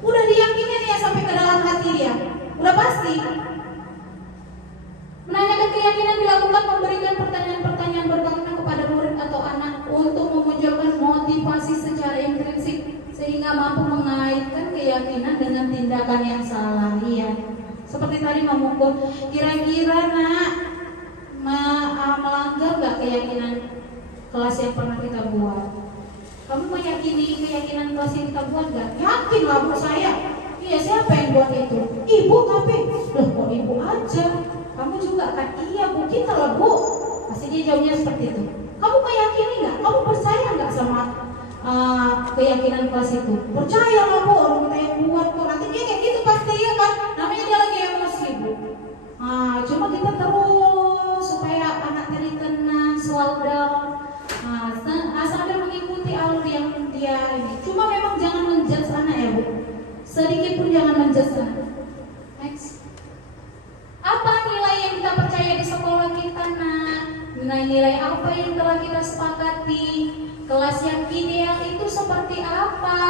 Udah diyakinin ya sampai ke dalam hati dia. Udah pasti. Menanyakan keyakinan dilakukan memberikan pertanyaan-pertanyaan bermakna kepada murid atau anak untuk memunculkan motivasi secara intrinsik sehingga mampu mengaitkan keyakinan dengan tindakan yang salah. Iya. Seperti tadi memukul, kira-kira nak melanggar nggak keyakinan kelas yang pernah kita buat? Kamu meyakini keyakinan kelas yang kita buat nggak? Yakin lah bu saya. Iya, siapa yang buat itu? Ibu tapi, loh kok ibu aja? Kamu juga kan? Iya bu, kita lah bu. Pasti dia jawabnya seperti itu. Kamu meyakini nggak? Kamu percaya nggak sama keyakinan kelas itu? Percaya lah bu, orang kita yang buat kok. Nanti dia kayak gitu pasti ya kan? Namanya dia lagi emosi bu. Cuma kita terus supaya anak tadi tenang, slow down. Sambil mengikuti alur yang dia ini. Cuma memang jangan menjudge anak ya bu. Sedikit pun jangan menjudge anak. Next. Apa nilai yang kita percaya di sekolah kita nak? Nilai-nilai apa yang telah kita sepakati? Kelas yang ideal itu seperti apa?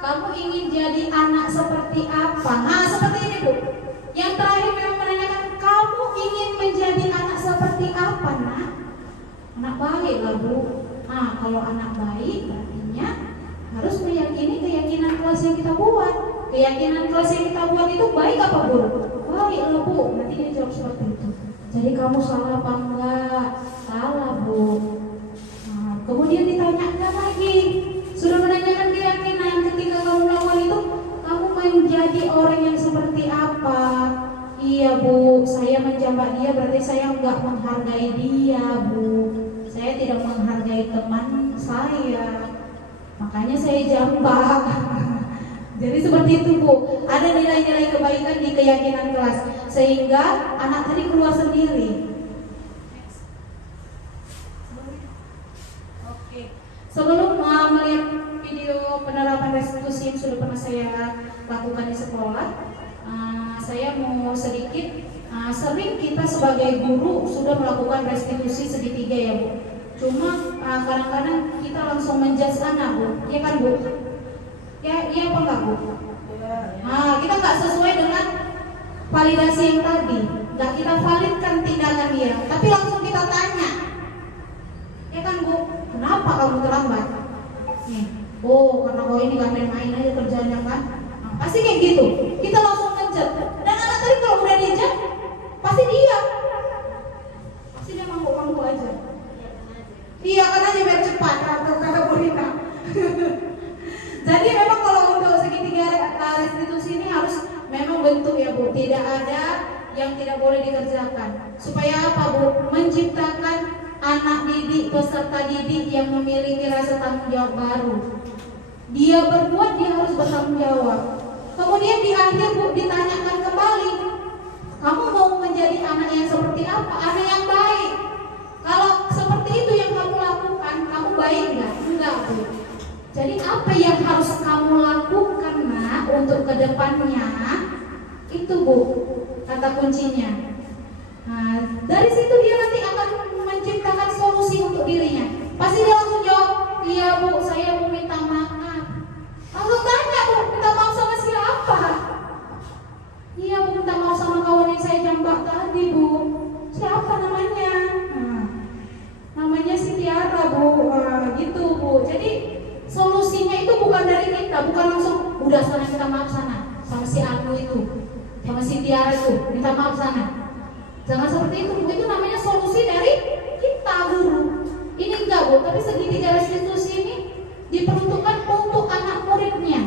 Kamu ingin jadi anak seperti apa? Seperti ini bu. Yang terakhir memang menanyakan, kamu ingin menjadi anak seperti apa nak? Anak baik lah bu. Kalau anak baik artinya harus meyakini keyakinan kelas yang kita buat. Keyakinan kelas yang kita buat itu baik apa buruk? Baik lah bu. Nanti dia jawab seperti itu. Jadi kamu salah apa enggak? Salah bu. Kemudian ditanyakan lagi, sudah menanyakan keyakinan, ketika kamu melakukan itu, kamu menjadi orang yang seperti apa? Iya bu, saya menjambak dia berarti saya enggak menghargai dia bu. Saya tidak menghargai teman saya, makanya saya jambak. Jadi seperti itu bu, ada nilai-nilai kebaikan di keyakinan kelas, sehingga anak tadi keluar sendiri. Sebelum melihat video penerapan restitusi yang sudah pernah saya lakukan di sekolah, saya mau sedikit, sering kita sebagai guru sudah melakukan restitusi segitiga ya bu. Cuma kadang-kadang kita langsung menjudge anak bu, ya kan bu? Ya, iya apa enggak bu? Kita nggak sesuai dengan validasi yang tadi, nggak kita validkan tindakan dia, tapi langsung kita tanya, ya kan bu? Kenapa kamu terlambat? Karena kau ini gak main-main aja kerjanya kan? Pasti kayak gitu. Kita langsung ngejat. Dan anak tadi kalau udah dijat, pasti diam. Pasti dia manggu-manggu aja. Iya kan aja biar cepat atau kata Burita. Jadi memang kalau untuk segitiga restitusi ini harus memang bentuk ya bu. Tidak ada yang tidak boleh dikerjakan. Supaya apa bu? Menciptakan anak didik, peserta didik yang memiliki rasa tanggung jawab baru. Dia berbuat, dia harus bertanggung jawab. Kemudian di akhir bu ditanyakan kembali, kamu mau menjadi anak yang seperti apa? Anak yang baik. Kalau seperti itu yang kamu lakukan, kamu baik nggak? Enggak bu. Jadi apa yang harus kamu lakukan nak untuk kedepannya? Itu bu kata kuncinya. Dari situ dia nanti akan menciptakan solusi untuk dirinya. Pasti dia langsung jawab, iya bu, saya mau minta maaf. Langsung tanya bu, minta maaf sama siapa? Iya bu, minta maaf sama kawan yang saya jambak tadi bu. Siapa namanya? Namanya si Tiara bu. Gitu bu. Jadi solusinya itu bukan dari kita, bukan langsung udah sana minta maaf sana sama si Anu itu, sama si Tiara itu, minta maaf sana. Jangan seperti itu namanya solusi dari kita guru. Ini enggak bu, tapi segitiga restitusi ini diperuntukkan untuk anak muridnya.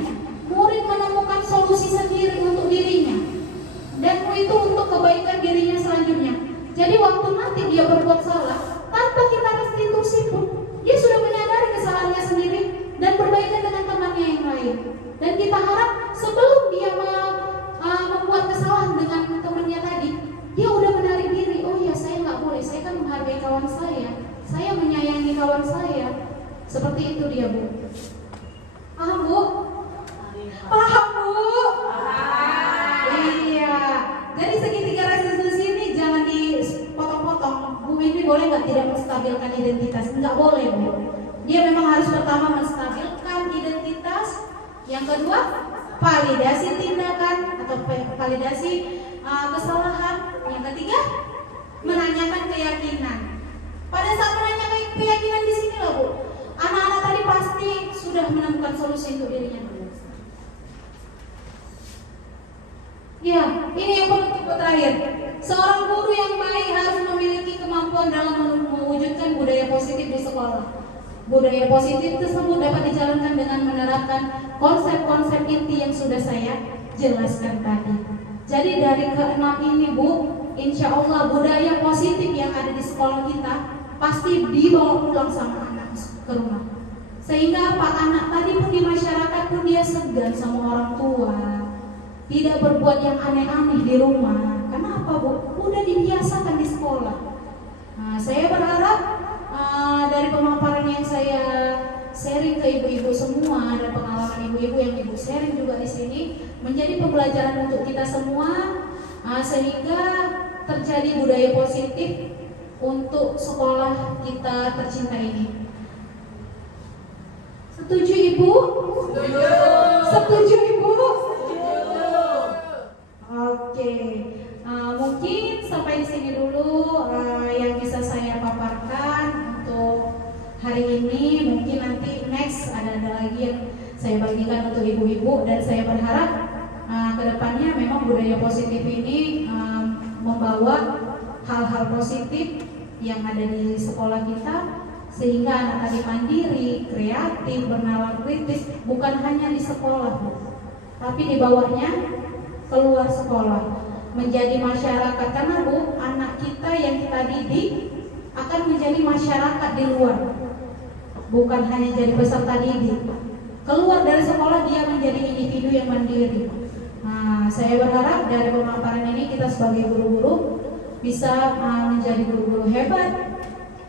Murid menemukan solusi sendiri untuk dirinya, dan itu untuk kebaikan dirinya selanjutnya. Jadi waktu nanti dia berbuat salah, tanpa kita restitusi pun, dia sudah menyadari kesalahannya sendiri dan berbaikan dengan temannya yang lain. Dan kita harap sebelum dia membuat kesalahan dengan temannya tadi, dia udah menarik diri. Oh ya, saya nggak boleh, saya kan menghargai kawan saya menyayangi kawan saya. Seperti itu dia bu. Paham bu? Paham bu? Iya. Jadi segitiga restitusi ini jangan dipotong-potong. Bu ini boleh nggak tidak menstabilkan identitas? Nggak boleh bu. Dia memang harus pertama menstabilkan identitas, yang kedua validasi tindakan atau validasi kesalahan, yang ketiga menanyakan keyakinan. Pada saat menanyakan keyakinan di sini loh Bu, anak-anak tadi pasti sudah menemukan solusi untuk dirinya dulu. Ya, ini yang penting terakhir. Seorang guru yang baik harus memiliki kemampuan dalam mewujudkan budaya positif di sekolah. Budaya positif tersebut dapat dijalankan dengan menerapkan konsep-konsep inti yang sudah saya jelaskan tadi. Jadi dari keenam ini Bu, insya Allah budaya positif yang ada di sekolah kita pasti dibawa pulang sama anak ke rumah. Sehingga apa, anak tadi pun di masyarakat pun dia segan sama orang tua, tidak berbuat yang aneh-aneh di rumah. Kenapa Bu? Udah dibiasakan di sekolah. Nah, saya berharap dari pemaparan yang saya sharing ke ibu-ibu semua dan pengalaman ibu-ibu yang ibu sharing juga di sini menjadi pembelajaran untuk kita semua, sehingga terjadi budaya positif untuk sekolah kita tercinta ini. Setuju Ibu? Setuju. Setuju Ibu? Setuju. Oke, mungkin sampai di sini dulu yang bisa saya paparkan untuk hari ini. Mungkin nanti next ada lagi yang saya bagikan untuk ibu-ibu, dan saya berharap kedepannya memang budaya positif ini membawa hal-hal positif yang ada di sekolah kita, sehingga anak tadi mandiri, kreatif, bernalar kritis, bukan hanya di sekolah, tapi di bawahnya keluar sekolah, menjadi masyarakat. Karena Bu, anak kita yang kita didik akan menjadi masyarakat di luar, bukan hanya jadi peserta didik. Keluar dari sekolah dia menjadi individu yang mandiri. Nah, saya berharap dari pemaparan ini kita sebagai guru-guru bisa menjadi guru-guru hebat,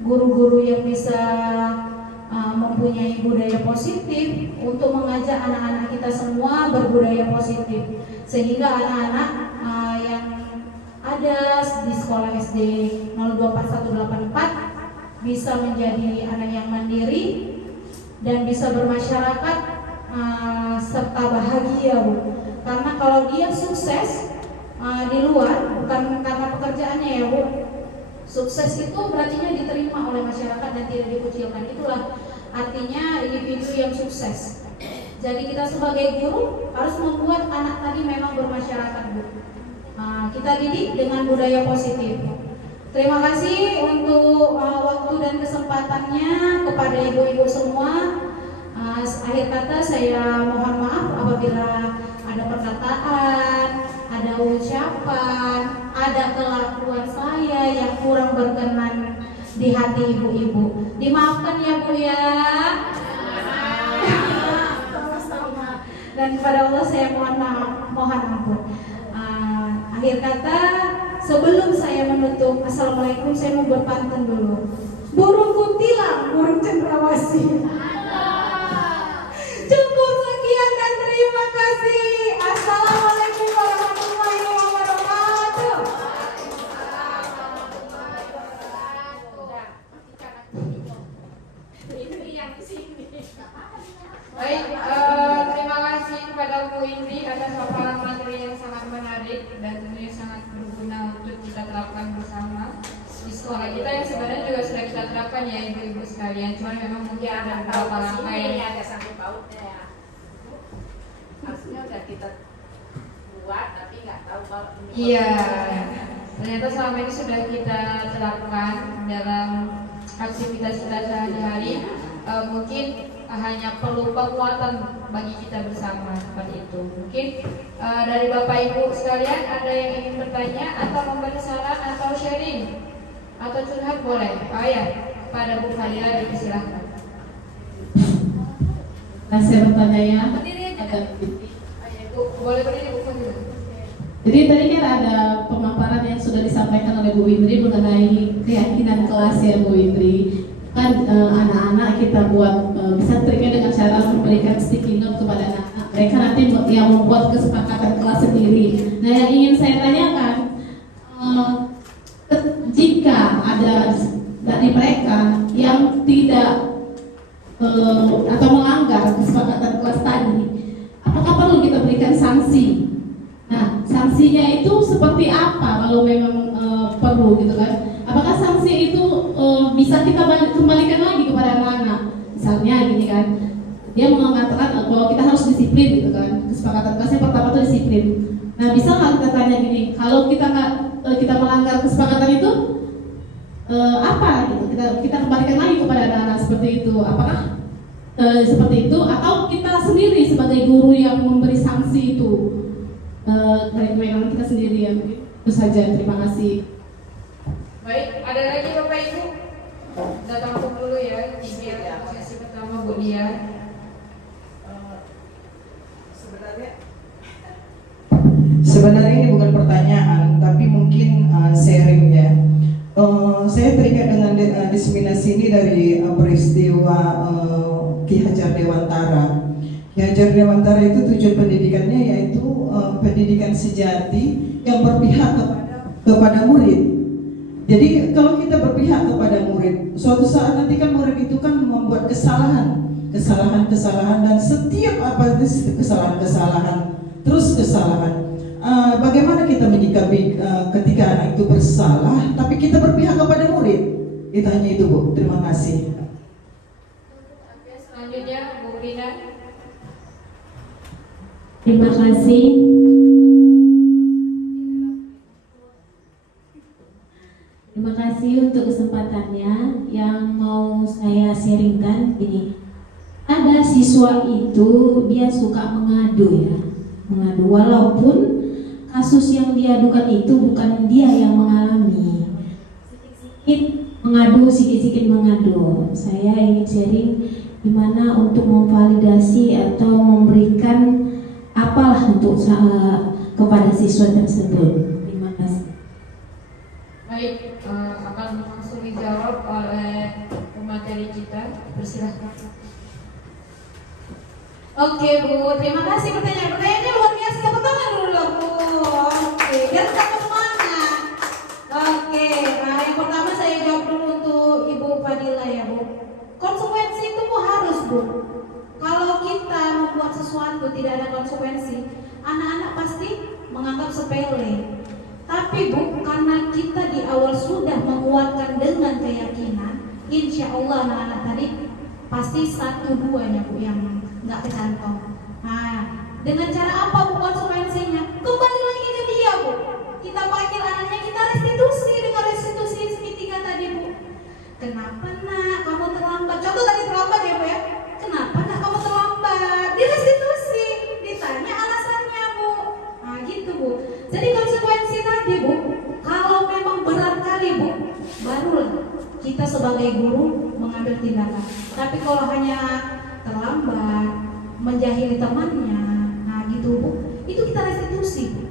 guru-guru yang bisa mempunyai budaya positif untuk mengajak anak-anak kita semua berbudaya positif, sehingga anak-anak yang ada di sekolah SD 024184 bisa menjadi anak yang mandiri dan bisa bermasyarakat serta bahagia Bu. Karena kalau dia sukses di luar, bukan karena pekerjaannya ya Bu, sukses itu berarti diterima oleh masyarakat dan tidak dikucilkan. Itulah artinya individu yang sukses. Jadi kita sebagai guru harus membuat anak tadi memang bermasyarakat Bu. Kita didik dengan budaya positif. Terima kasih untuk waktu dan kesempatannya kepada ibu-ibu semua. Akhir kata saya mohon maaf apabila ada perkataan, ada ucapan, ada kelakuan saya yang kurang berkenan di hati ibu-ibu. Dimaafkan ya Bu ya. Dan kepada Allah saya mohon ampun. Akhir kata, sebelum saya menutup, assalamualaikum, saya mau berpantun dulu. Burung kuntilang, burung cendrawasih. Cukup sekian dan terima kasih. Assalamualaikum warahmatullahi wabarakatuh. Baik, terima kasih kepada Bu Indri atas paparan materi yang sangat menarik dan tentunya sangat berguna untuk kita terapkan bersama di sekolah kita, yang sebenarnya juga sudah kita terapkan ya ibu-ibu sekalian. Cuma memang mungkin ada beberapa langkah yang ada sangkut pautnya ya. Harusnya udah kita buat tapi nggak tahu kalau ini. Iya, ternyata selama ini sudah kita terapkan dalam aktivitas kita sehari-hari. Mungkin hanya perlu penguatan bagi kita bersama seperti itu. Mungkin dari Bapak Ibu sekalian ada yang ingin bertanya atau memberi saran atau sharing atau curhat boleh. Ya, pada Bu Khalila dipersilahkan. Nah, saya bertanya ya. Bu, boleh berdiri Bu Khalila. Jadi tadi kan ada pemaparan yang sudah disampaikan oleh Bu Indri mengenai keyakinan kelas ya Bu Indri. Kan anak-anak kita buat bisa triknya dengan cara memberikan sticky note kepada anak-anak. Mereka nanti yang membuat kesepakatan kelas sendiri. Nah, yang ingin saya tanyakan, jika ada dari mereka yang tidak sanksinya itu seperti apa kalau memang perlu gitu kan? Apakah sanksi itu bisa kita kembalikan lagi kepada anak-anak? Misalnya gini kan, dia mengatakan bahwa kita harus disiplin gitu kan. Kesepakatan kelasnya pertama itu disiplin. Nah, bisa nggak kita tanya gini, kalau kita melanggar kesepakatan itu apa gitu? Kita kembalikan lagi kepada anak-anak seperti itu. Apakah seperti itu atau kita sendiri sebagai guru yang memberi sanksi itu dari kewenangan kita sendiri yang itu saja. Terima kasih. Baik, ada lagi Bapak Ibu? Datang dulu ya, posisi pertama Bu Dia. Sebenarnya ini bukan pertanyaan, tapi mungkin sharing ya. Saya teringat dengan diseminasi ini dari peristiwa Ki Hajar Dewantara. Ki Hajar Dewantara itu tujuan pendidikannya yaitu pendidikan sejati yang berpihak kepada murid. Jadi kalau kita berpihak kepada murid, suatu saat nanti kan murid itu kan membuat kesalahan dan setiap apa itu kesalahan terus kesalahan. Bagaimana kita menyikapi ketika anak itu bersalah, tapi kita berpihak kepada murid? Itu hanya itu, Bu. Terima kasih. Selanjutnya Bu Rina. Terima kasih. Terima kasih untuk kesempatannya. Yang mau saya sharingkan gini, ada siswa itu dia suka mengadu ya, mengadu walaupun kasus yang diadukan itu bukan dia yang mengalami, sedikit-sedikit mengadu. Saya ingin sharing gimana untuk memvalidasi atau memberikan apalah untuk kepada siswa tersebut. Terima kasih. Baik, akan langsung dijawab oleh pemateri kita. Persilahkan. Oke Bu, terima kasih pertanyaannya luar biasa. Tepuk tangan dulu lah Bu. Oke, biar dapat semangat. Oke, nah yang pertama saya jawab dulu untuk Ibu Fadila ya Bu. Konsekuensi itu Bu harus Bu. Kalau kita membuat sesuatu tidak ada konsekuensi, anak-anak pasti menganggap sepele. Tapi Bu, karena kita di awal sudah menguatkan dengan keyakinan, insya Allah anak-anak tadi pasti 1-2 Bu yang nggak kecantol. Nah, dengan cara apa Bu konsekuensinya? Kembali lagi ke dia Bu. Kita panggil anaknya, kita restitusi dengan restitusi segitiga tadi Bu. Kenapa nak kamu terlambat? Contoh tadi terlambat ya Bu ya. Kenapa nak kamu terlambat? Direstitusi, ditanya alasannya Bu. Nah gitu Bu. Jadi konsekuensi tadi Bu, kalau memang berat kali Bu, barulah kita sebagai guru mengambil tindakan. Tapi kalau hanya terlambat, menjahili temannya, nah gitu Bu, itu kita restitusi Bu.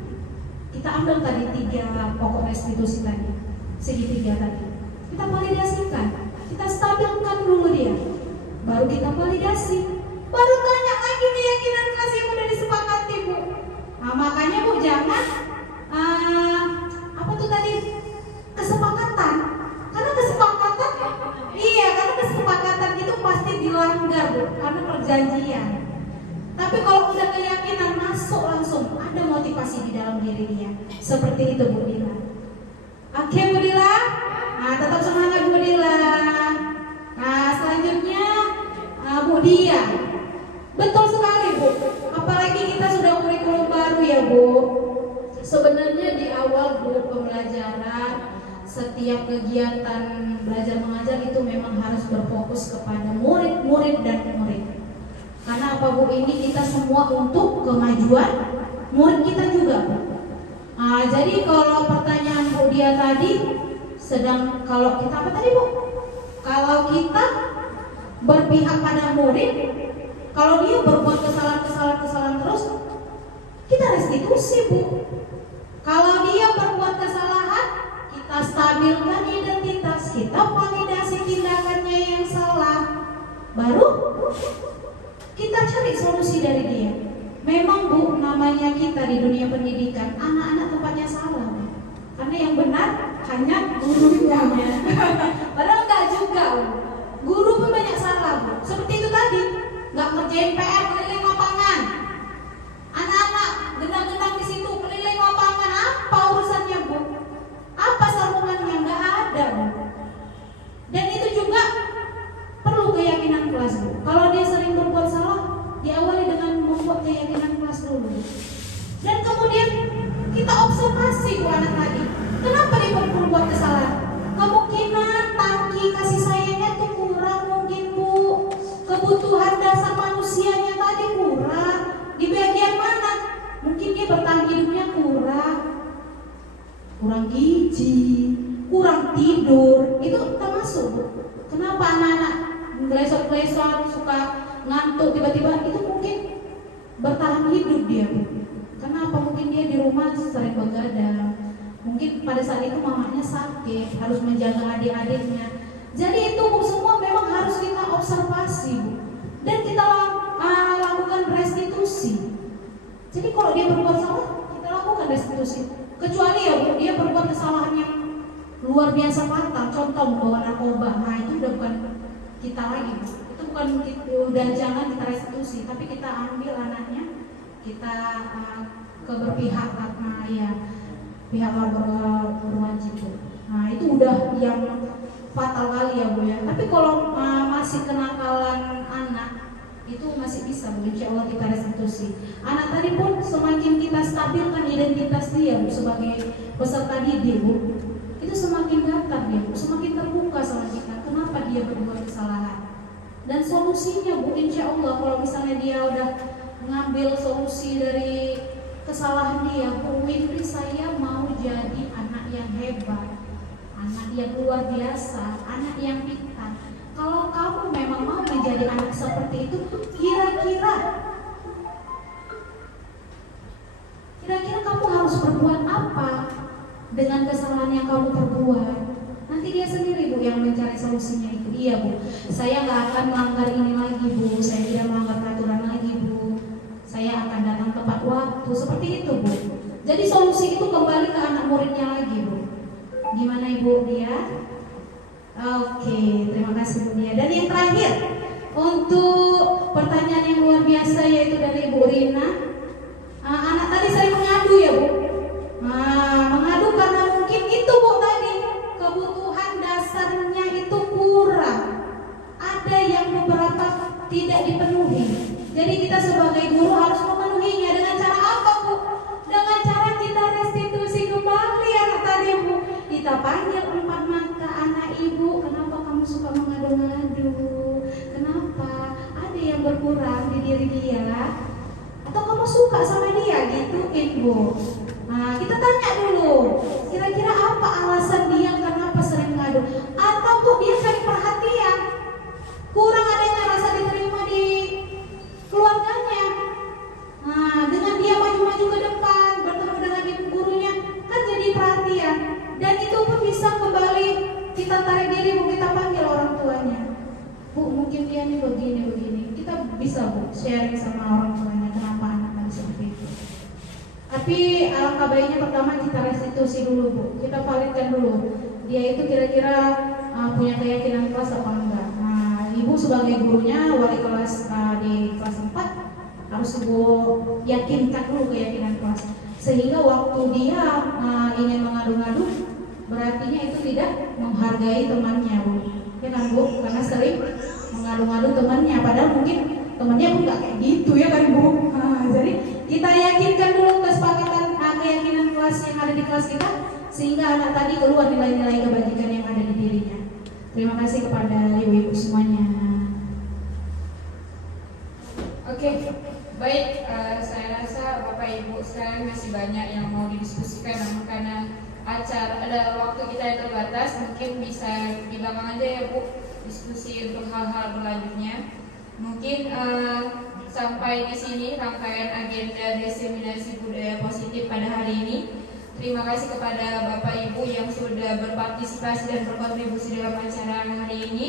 Kita ambil tadi 3 pokok restitusi tadi, segitiga tadi, kita validasikan, kita stabilkan dulu dia, baru kita validasi, baru tanya lagi keyakinan kelas yang udah disepakati Bu. Nah makanya Bu jangan apa tuh tadi kesepakatan, karena kesepakatan karena kesepakatan itu pasti dilanggar Bu, karena perjanjian. Tapi kalau udah keyakinan masuk langsung ada motivasi di dalam diri dia. Seperti itu Bu Dila. Oke Bu Dila. Nah tetap semangat Bu Dila. Nah selanjutnya Bu Dia. Betul sekali Bu. Apalagi kita sudah kurikulum baru ya Bu. Sebenarnya di awal Bu pembelajaran setiap kegiatan belajar mengajar itu memang harus berfokus kepada murid dan murid. Karena apa Bu, ini kita semua untuk kemajuan murid kita juga Bu. Nah, jadi kalau pertanyaan Bu Dia tadi, kalau kita apa tadi Bu? Kalau kita berpihak pada murid, kalau dia berbuat kesalahan terus, kita restitusi Bu. Kalau dia berbuat kesalahan, kita stabilkan identitas, kita validasi tindakannya yang salah, baru kita cari solusi dari dia. Memang Bu, namanya kita di dunia pendidikan, anak-anak tempatnya salah Bu. Karena yang benar hanya gurunya. Padahal enggak juga Bu. Guru pun banyak salah Bu. Seperti itu tadi, nggak ngerjain PR keliling lapangan. Anak-anak gendang-gendang di situ keliling lapangan, kurang gizi, kurang tidur, itu termasuk Bu. Kenapa anak-anak gelesor-gelesor, suka ngantuk tiba-tiba, itu mungkin bertahan hidup dia Bu. Kenapa? Mungkin dia di rumah sering begadang, mungkin pada saat itu mamanya sakit, harus menjaga adik-adiknya. Jadi itu Bu, semua memang harus kita observasi Bu, dan kita lakukan restitusi. Jadi kalau dia berbuat salah, kita lakukan restitusi. Kecuali ya Bu, dia berbuat kesalahan yang luar biasa fatal, contoh membawa narkoba, nah itu udah bukan kita lagi Bu. Itu bukan udah jangan kita restitusi, tapi kita ambil anaknya, kita keberpihak karena ya pihak berwajib Bu. Nah itu udah yang fatal kali ya Bu ya. Tapi kalau masih kenakalan anak, itu masih bisa Bu, insya Allah kita restitusi. Anak tadi pun semakin kita stabilkan identitas dia Bu sebagai peserta didik Bu, itu semakin datar dia Bu, semakin terbuka sama kita kenapa dia berbuat kesalahan. Dan solusinya Bu, insya Allah kalau misalnya dia udah mengambil solusi dari kesalahan dia, Bu Windri, saya mau jadi anak yang hebat, anak yang luar biasa, anak yang pintar. Kalau kamu memang mau menjadi anak seperti itu, kira-kira kamu harus berbuat apa dengan kesalahan yang kamu perbuat? Nanti dia sendiri Bu yang mencari solusinya itu. Iya Bu, saya nggak akan melanggar ini lagi Bu, saya tidak melanggar peraturan lagi Bu, saya akan datang tepat waktu, seperti itu Bu. Jadi solusi itu kembali ke anak muridnya lagi Bu. Gimana Ibu dia? Oke, terima kasih Bu Dia. Dan yang terakhir, untuk pertanyaan yang luar biasa yaitu dari Bu Rina. Anak tadi saya mengadu ya Bu. Mengadu karena mungkin itu Bu tadi, kebutuhan dasarnya itu kurang. Ada yang beberapa tidak dipenuhi. Jadi kita sebagai guru harus memenuhinya. Dengan cara apa Bu? Dengan cara kita restitusi kembali anak tadi Bu. Kita panggil 4 mata, anak ibu, kenapa kamu suka mengadu-ngadu? Kenapa? Ada yang berkurang di diri dia? Atau kamu suka sama dia? Gituin Bu. Nah kita tanya dulu, kira-kira apa alasan dia kenapa sering mengadu? Atau Bu dia cari perhatian, kurang adanya rasa diterima di keluarganya. Nah dengan dia maju-maju ke depan, bertemu dengan ibu gurunya, kan jadi perhatian. Dan itu pun bisa kembali kita tarik diri Bu, kita panggil orang tuanya. Bu mungkin dia nih begini. Kita bisa Bu sharing sama orang tuanya kenapa anak tadi seperti itu. Tapi alangkah baiknya pertama kita restitusi dulu Bu, kita validkan dulu dia itu kira-kira punya keyakinan kelas apa enggak. Nah Ibu sebagai gurunya, wali kelas di kelas 4 harus Ibu yakinkan dulu keyakinan kelas, sehingga waktu dia ingin mengadu-ngadu, berartinya itu tidak menghargai temannya Bu, ya kan Bu, karena sering mengadu-ngadu temannya, padahal mungkin temannya pun nggak kayak gitu ya kan Bu. Jadi kita yakinkan dulu kesepakatan keyakinan kelas yang ada di kelas kita, sehingga anak tadi keluar nilai-nilai kebajikan yang ada di dirinya. Terima kasih kepada ibu-ibu semuanya. Oke, baik, saya rasa Bapak Ibu sekarang masih banyak yang mau didiskusikan, namun karena acara ada waktu kita yang terbatas, mungkin bisa di belakang aja ya Bu, diskusi untuk hal-hal berlanjutnya. Mungkin sampai di sini rangkaian agenda diseminasi budaya positif pada hari ini. Terima kasih kepada Bapak Ibu yang sudah berpartisipasi dan berkontribusi dalam acara hari ini.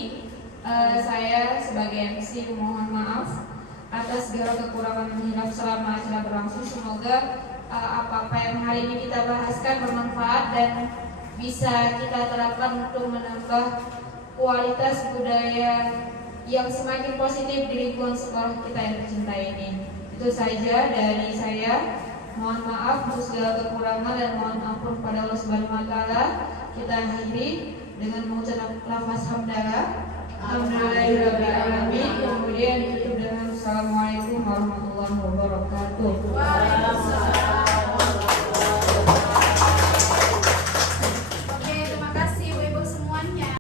Saya sebagai MC mohon maaf atas segala kekurangan dan hilaf selama acara berlangsung. Semoga apa-apa yang hari ini kita bahaskan bermanfaat dan bisa kita terapkan untuk menambah kualitas budaya yang semakin positif di lingkungan sekolah kita yang tercinta ini. Itu saja dari saya. Mohon maaf untuk segala kekurangan dan mohon ampun kepada Allah Subhanahu wa taala. Kita akhiri dengan mengucapkan lafaz hamdalah. Alhamdulillahirabbil alamin. Kemudian ditutup dengan assalamualaikum warahmatullahi wabarakatuh. Oke, terima kasih ibu-ibu semuanya.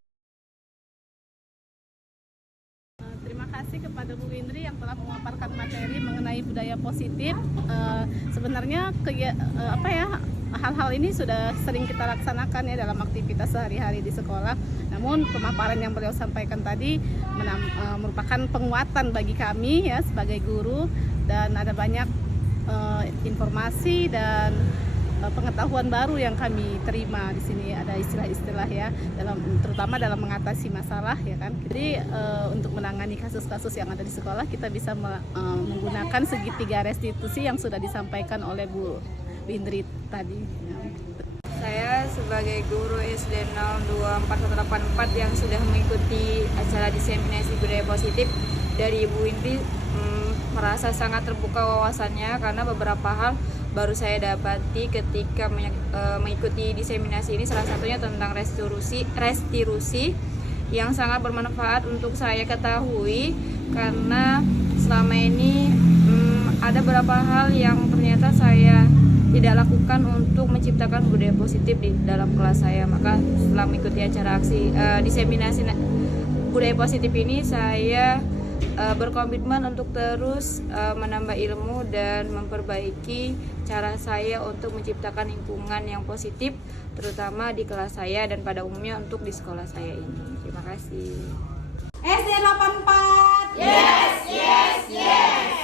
Terima kasih kepada Bu Windri yang telah memaparkan materi mengenai budaya positif. Sebenarnya hal-hal ini sudah sering kita laksanakan ya dalam aktivitas sehari-hari di sekolah. Namun pemaparan yang beliau sampaikan tadi merupakan penguatan bagi kami ya sebagai guru, dan ada banyak informasi dan pengetahuan baru yang kami terima di sini. Ada istilah-istilah ya terutama dalam mengatasi masalah ya kan. Jadi untuk menangani kasus-kasus yang ada di sekolah kita bisa menggunakan segitiga restitusi yang sudah disampaikan oleh Bu Indri tadi. Saya sebagai guru SD 024184 yang sudah mengikuti acara diseminasi budaya positif dari Ibu Indri, merasa sangat terbuka wawasannya karena beberapa hal baru saya dapati ketika mengikuti diseminasi ini. Salah satunya tentang restitusi yang sangat bermanfaat untuk saya ketahui, karena selama ini ada beberapa hal yang ternyata saya tidak lakukan untuk menciptakan budaya positif di dalam kelas saya. Maka setelah mengikuti acara aksi diseminasi budaya positif ini, saya berkomitmen untuk terus menambah ilmu dan memperbaiki cara saya untuk menciptakan lingkungan yang positif, terutama di kelas saya dan pada umumnya untuk di sekolah saya ini. Terima kasih. SD 84. Yes, yes, yes.